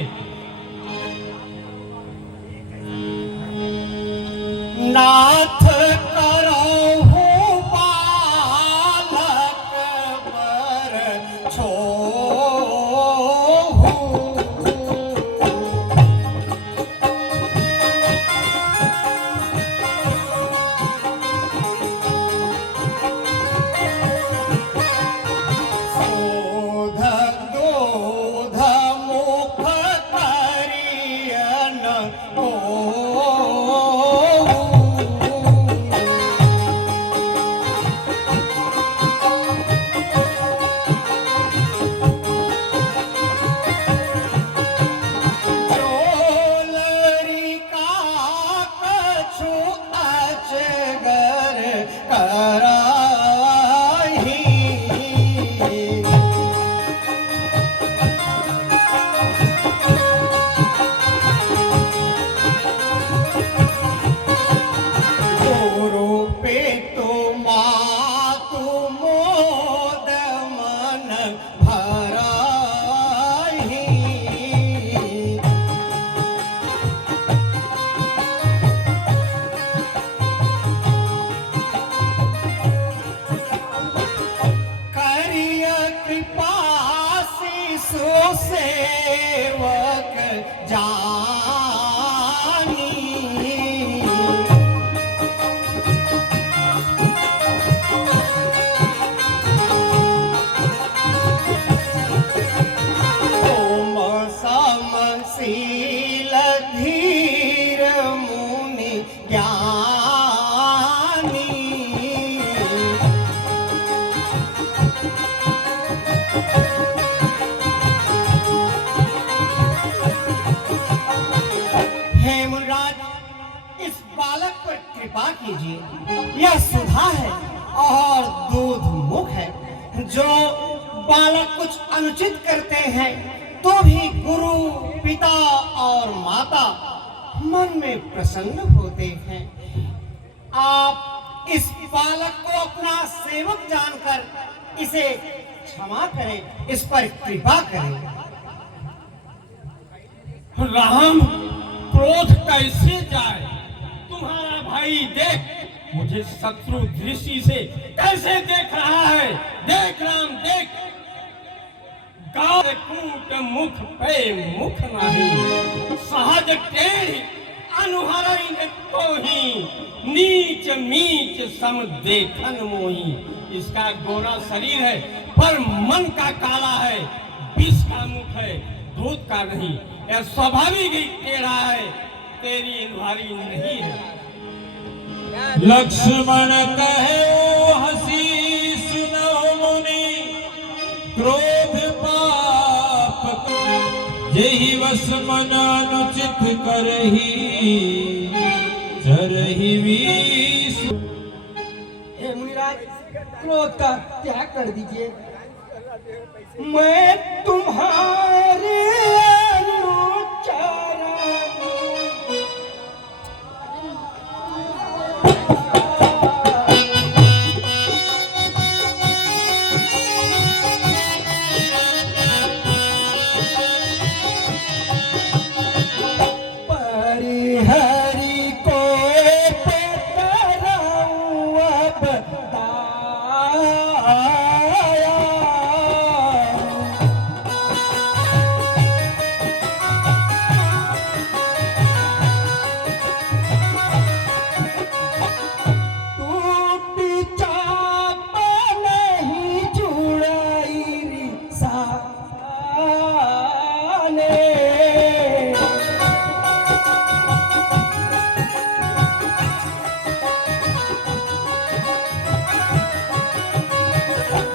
नाथ करहु बालक बर छोहु। शोध दोध मुख करियन चोलरी का कछु अजगर कराही। गोरो पे तो मातु मोद मन भराही। करिय कृपा शिशु सेवक जानी। कीजिए, यह सुधा है और दूध मुख है। जो बालक कुछ अनुचित करते हैं तो भी गुरु, पिता और माता मन में प्रसन्न होते हैं। आप इस बालक को अपना सेवक जानकर इसे क्षमा करें, इस पर कृपा करें। राम, क्रोध कैसे जाए? तुम्हारा भाई देख, मुझे शत्रु दृष्टि से कैसे देख रहा है। देख राम, देख। गाल कूट मुख पे मुख नहीं, सहज टेढ़ अनुहरण को ही, नीच नीच सम देखन मोही। इसका गोरा शरीर है पर मन का काला है, विष का मुख है, दूध का नहीं। यह स्वाभाविक ही टेढ़ा है, तेरी इन्वारी नहीं है। लक्ष्मण कहे हसी सुनो मुनि, क्रोध पाप जेहि वश मन अनुचित करहि, चरहि विष। हे मुनिराज, क्रोध का त्याग कर दीजिए। मैं तुम्हारे अनुचर परिहरि को पतराऊं अब दाया। टूटी चाप नहीं जुड़ाई रिसाले।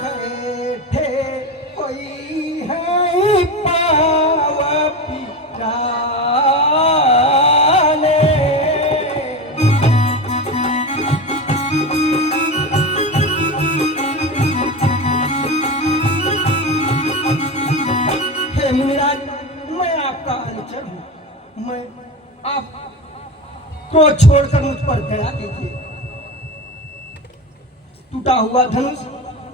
बैठे कोई है पाव पिराले। हे मुनिराज, मैं आपका अनुचर हूँ। मैं आप को छोड़कर मुझ पर दया कीजिए। टूटा हुआ धनुष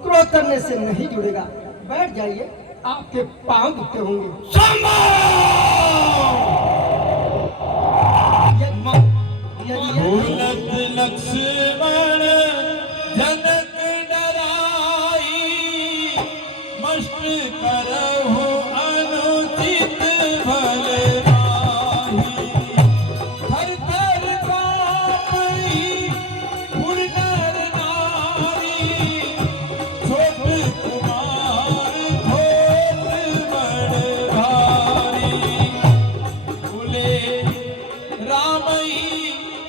क्रोध करने से नहीं जुड़ेगा। बैठ जाइए, आपके पांव दुखते होंगे। भूलत लक्ष्मण जनक डराई, मस्त करहु अनुचित भले माही। थर थर कांपई उर नर नारी, छोट कुमार धोत बड़ भारी। बोले रामई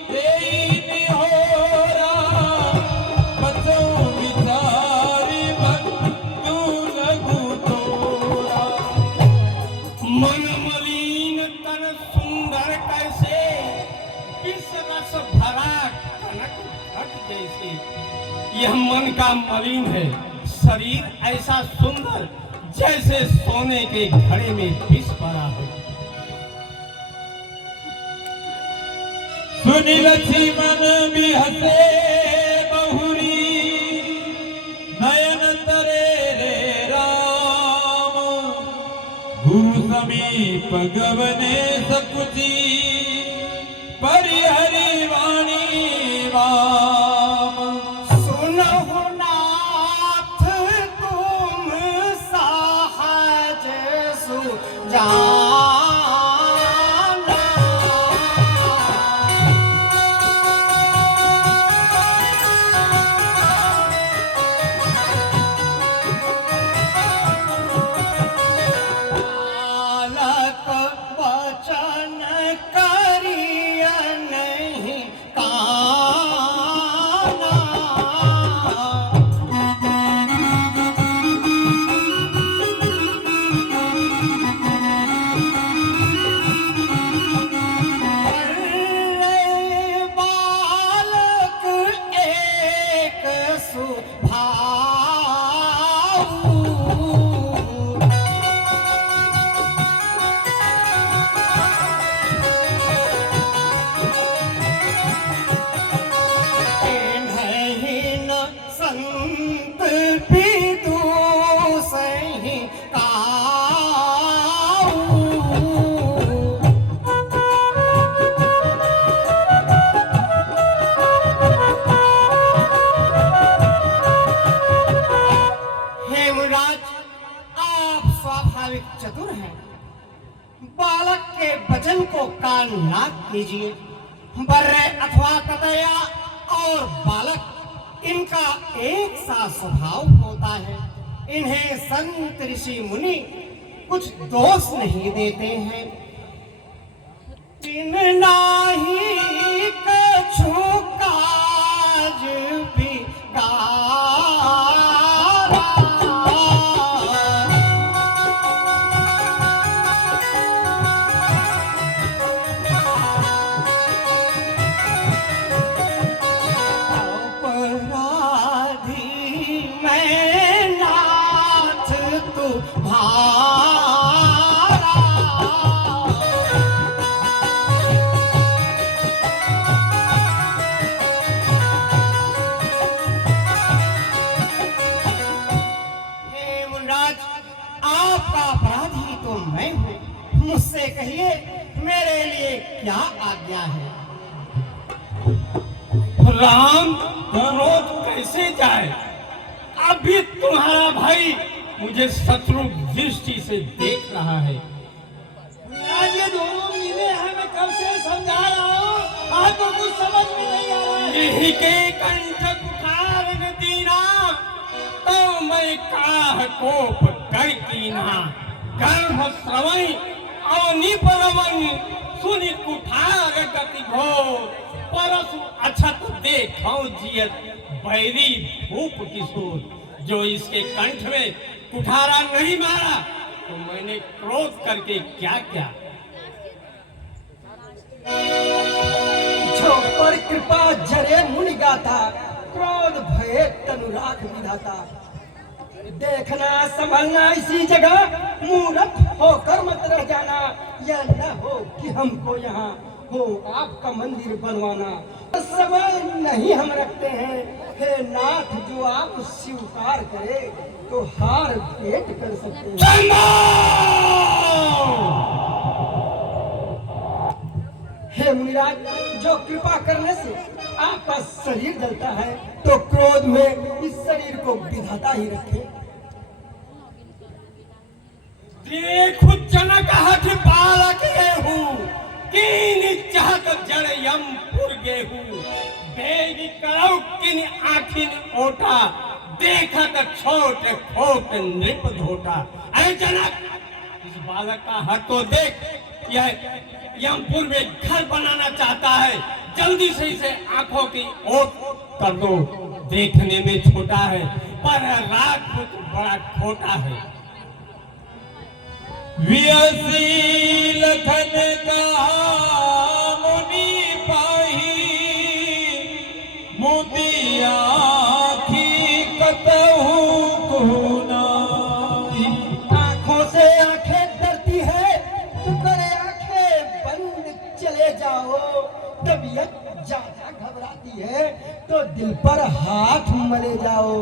देई निहोरा, बचो विचारी भक्तु लघु तोरा। मन मलिन तन सुंदर कैसे, विष रस भरा कनक घट जैसे। यह मन का मलिन है, शरीर ऐसा सुंदर जैसे सोने के घड़े में विष भरा हो। सुनि लक्ष्मण बिहसे बहुरी, नयन तरे रे राम। गुरु समीप गवने सकुची, परिहरि वाणी वाम। सुनहु नाथ तुम सहज सुजाना। बालक वचन करिय नहीं काना। संत पीतू सही हेमराज, आप स्वाभाविक चतुर हैं। बालक के वचन को कान नाक कीजिए। बर्रे अथवा ततया और बालक, इनका एक सा स्वभाव होता है। इन्हें संत ऋषि मुनि कुछ दोष नहीं देते हैं। बिन नाही कछु काज बिगाड़ा। मुझसे कहिए, मेरे लिए क्या आज्ञा है? राम, क्रोध कैसे जाए? अभी तुम्हारा भाई मुझे शत्रु दृष्टि से देख रहा है। ये दोनों मिले हैं, मैं कब से समझा रहा हूँ, आपको कुछ समझ में नहीं आ रहा है। यही के कंठ कुठार न दीना, तो मैं काह कोप कर कीना। गर्भ श्रवण अवनि परवन, सुनि कुठार गति घोर। परसु अछत देखौ जियत, बैरी भूप किशोर। जो इसके कंठ में कुठारा नहीं मारा, तो मैंने क्रोध करके क्या क्या? जो पर कृपा जरे मुनि गाता, क्रोध भये तनु राख विधाता। देखना संभलना इसी जगह, मूर्ख होकर मत रह जाना। यह न हो कि हमको यहाँ हो आपका मंदिर बनवाना। समय नहीं हम रखते हैं, हे नाथ, जो आप स्वीकार करे तो हार भेंट कर सकते हैं। हे मुनिराज, जो कृपा करने से आपका शरीर जलता है, तो क्रोध में इस शरीर को विधाता ही रखे। देखो जनक हठ बालक हूँ, कीन चाहत जड़ यमपुर गेहूं। बेगी करौ किन आखिन ओटा, देखत छोट खोट नृप धोटा। अरे जनक, इस बालक का हाथ तो देख, यह यमपुर में घर बनाना चाहता है। जल्दी से इसे आंखों की ओट कर दो। देखने में छोटा है, पर राजपूत बड़ा खोटा है। व्यसी लखन का मुनि पाही, मोती आँखी कतहु को नाही। आंखों से आंखें डरती है, तो करे आंखें बंद चले जाओ। तबीयत ज्यादा घबराती है, तो दिल पर हाथ मले जाओ।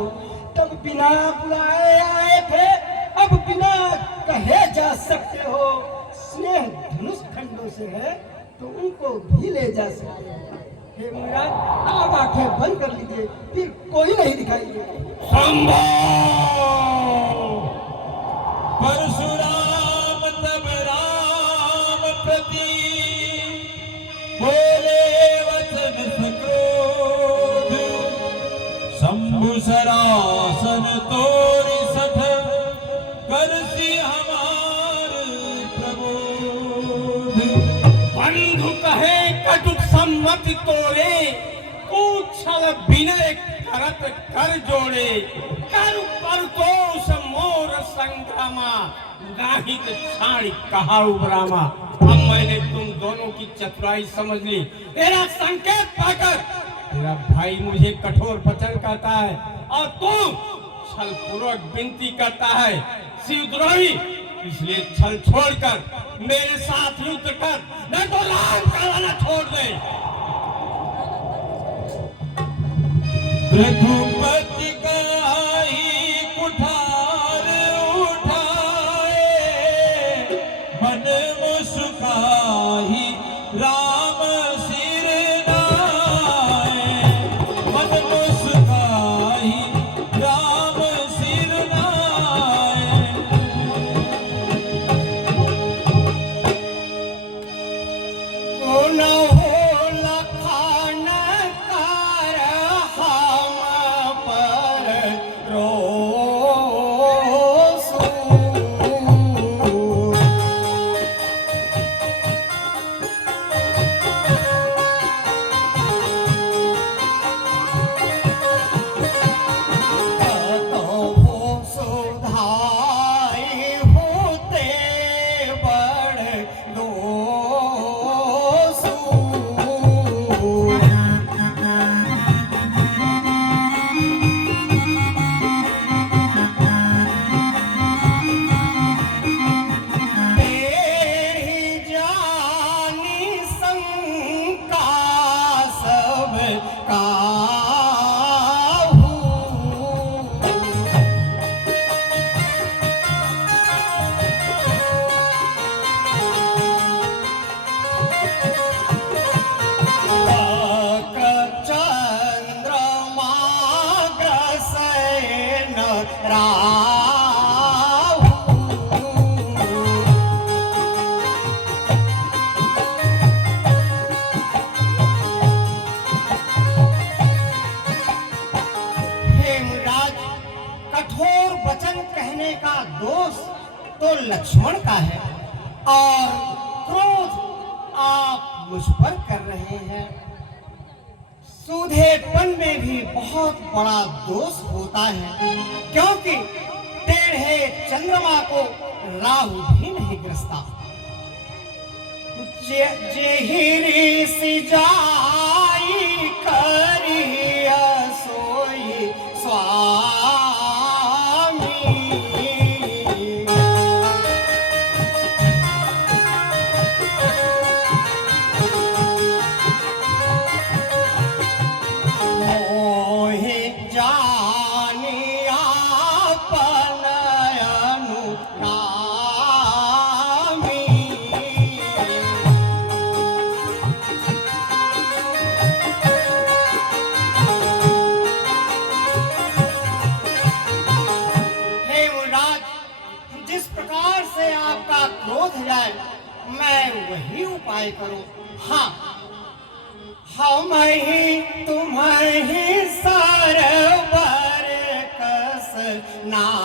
तब बिना बुलाए आए थे, अब बिना कहे जा सकते हो। स्नेह धनुष खंडों से है, तो उनको भी ले जा सकते हो। हे मुनिराज, आप आंखें बंद कर लीजिए, फिर कोई नहीं दिखाई देगा। परशुराम तब राम प्रति, बोले वचन सक्रोध। शंभु सरासन तोरि सठ, करसी हमार प्रबोध। बंधु कहे कटुक सम्मति तोरे, उछल विनय करत कर जोड़े। कर पर तोष मोर संग्रामा, गाहित छाण कहा उबरामा। अब मैंने तुम दोनों की चतुराई समझ ली। तेरा संकेत पाकर तेरा भाई मुझे कठोर वचन कहता है, और तुम छल पूर्वक विनती करता है, शिवद्रोही, इसलिए छल छोड़कर मेरे साथ युद्ध कर, नहीं तो राम कराना छोड़ दे। रघुपति का ही कुठार उठाए, मन मुस्काई राम सिर नाए, मन मुस्काई राम सिर नाए। कौन हो लखान कर हम पर रोसू। तो हो सुधाई होते बड़ दोसू। तेरी जानी शंका सब काहू। तक चंद्रमा ग्रसेन राहु। हेमराज, कठोर वचन कहने का दोष तो लक्ष्मण का है और क्रोध आप मुझ पर कर रहे हैं। सूधेपन में भी बहुत बड़ा दोष होता है, क्योंकि टेढ़े चंद्रमा को राहु भी नहीं ग्रसता। जेहिरी सी जाई करिया सोई स्वामी। मोहि जानिया अपन अनुगामी। हेमराज, जिस प्रकार से आपका क्रोध जाए मैं वही उपाय करूं। हाँ, हम ही तुम ही सरवर कस नाथा।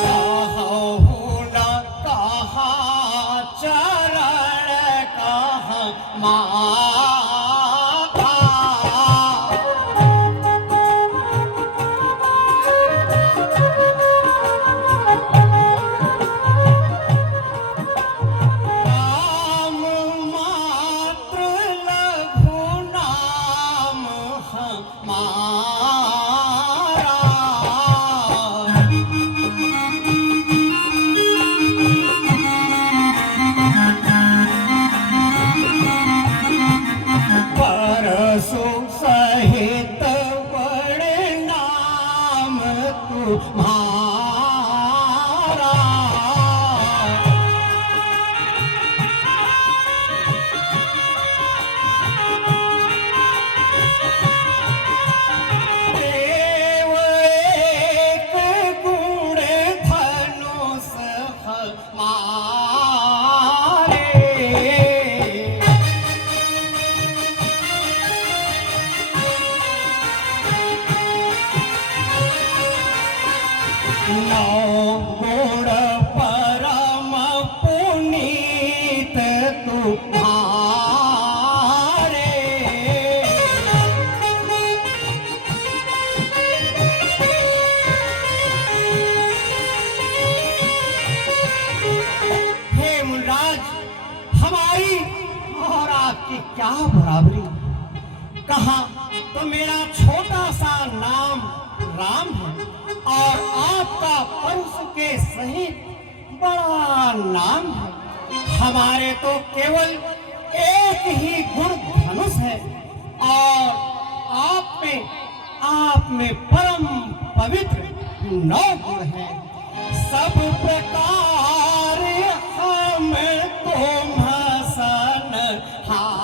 कहूँ न कहाँ चरण कहाँ माथा। राम मात्र लघु नाम हमारा। परसु सहित बड़े नाम तुम्हारा। देव एक गुण धनुष हमारे। नौ गुण परम पुनीत तुम्हारे। आपकी क्या बराबरी। कहा तो मेरा छोटा सा नाम राम है और आपका परशु के सहित बड़ा नाम है। हमारे तो केवल एक ही गुण धनुष है और आप में परम पवित्र 9 गुण है। सब प्रकार हम तुम सन हारे।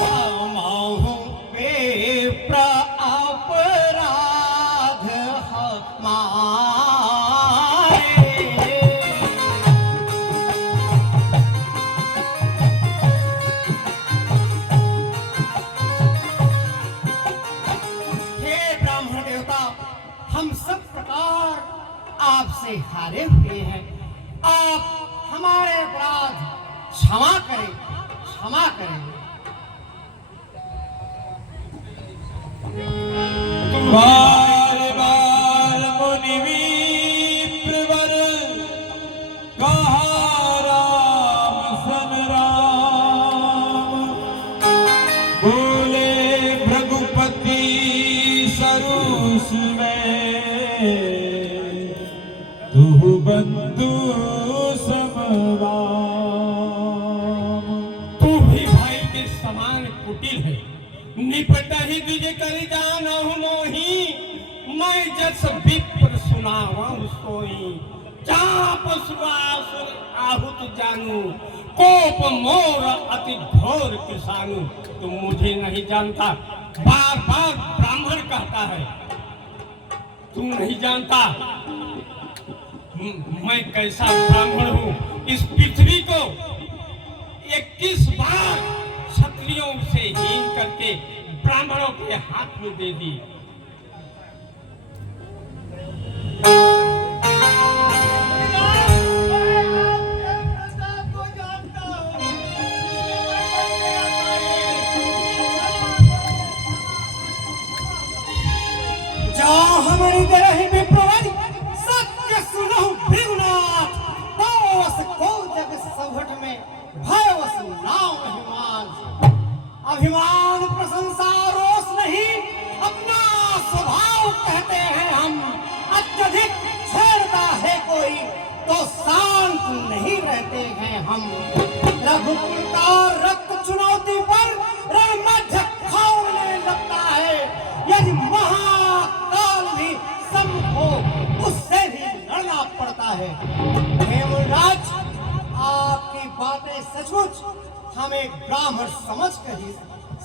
हमहु विप्र अपराध हमारे। हम सब प्रकार आपसे हारे हुए हैं। आप हमारे अपराध क्षमा करें, क्षमा करें। बार बार मुनि विप्रवर कहा राम सन राम। बोले भृगुपति सरूस में तू बंधु समवाम। तू भी भाई के समान कुटिल है। निपट ही तुझे कर जाना मोही। मैं जस विप्र सुनावा सोई। चाप सुरासुर आहुत जानू। कोप मोर अति घोर किसानू। तुम मुझे नहीं जानता, बार बार ब्राह्मण कहता है। तू नहीं जानता मैं कैसा ब्राह्मण हूँ। इस पृथ्वी को 21 बार क्षत्रियों से हीन करके ब्राह्मणों के हाथ में दे दी। जाओ हमारी ग्रह विप्रवादी सत्य सुनो भृगुनाथ। पावस को जग सौभट में भयवस नाम अभिमान। अभिमान प्रशंसा रोष नहीं अपना स्वभाव कहते हैं हम। अत्यधिक छेड़ता है कोई तो शांत नहीं रहते हैं हम। रघुकुल का रक्त चुनौती पर रण मध्य खौलने लगता है। यदि महाकाल भी सम्मुख उससे भी लड़ना पड़ता है। हेमराज आपकी बातें सचमुच हम एक ब्राह्मण समझ कर ही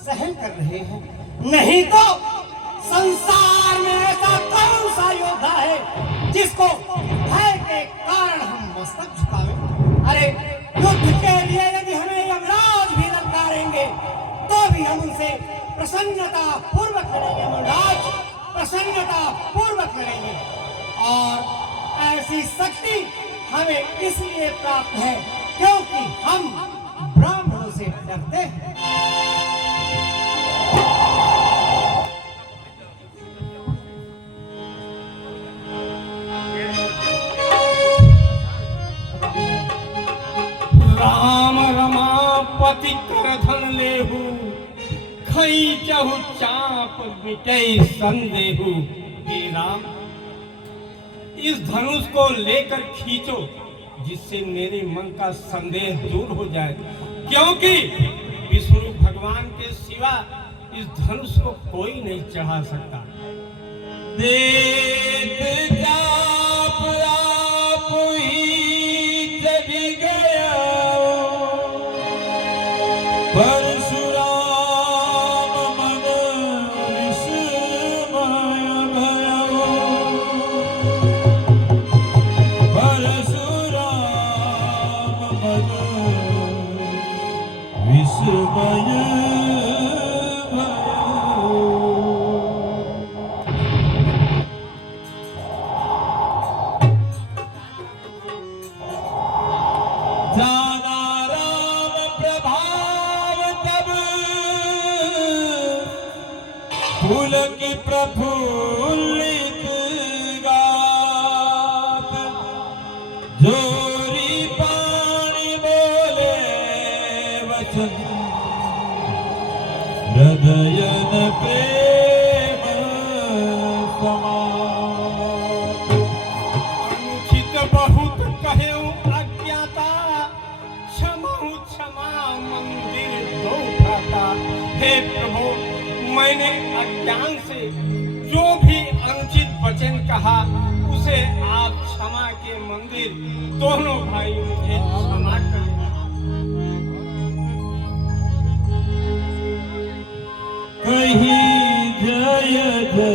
सहन कर रहे हैं। नहीं तो संसार में ऐसा कौन सा योद्धा है जिसको भय के कारण हम मस्तक झुकावें। अरे युद्ध के लिए यदि हमें यमराज भी ललकारेंगे तो भी हम उनसे प्रसन्नता पूर्वक लड़ेंगे। यमराज प्रसन्नता पूर्वक लड़ेंगे। और ऐसी शक्ति हमें इसलिए प्राप्त है क्योंकि हम ब्राह्मणों से डरते हैं। राम रमापति कर धन लेहु। खई चहु चाप मिटे संदेहु। हे राम, इस धनुष को लेकर खींचो जिससे मेरे मन का संदेह दूर हो जाए। क्योंकि विष्णु भगवान के सिवा इस धनुष को कोई नहीं चढ़ा सकता। देत जाप आप ही चली गया। परशुराम मन विस्मय भयो। परशुराम मन विस्मय जाना राम प्रभाव तब फूल की प्रफुल्लित गात जोरी पानी बोले वचन हृदयन प्रेम समात। अनुचित बहुत कहूँ अज्ञाता क्षमाऊ क्षमा मंदिर दो भ्राता। हे प्रभु मैंने अज्ञान से जो भी अनुचित वचन कहा उसे आप क्षमा के मंदिर दोनों भाई मुझे क्षमा करें। कहीं जय जय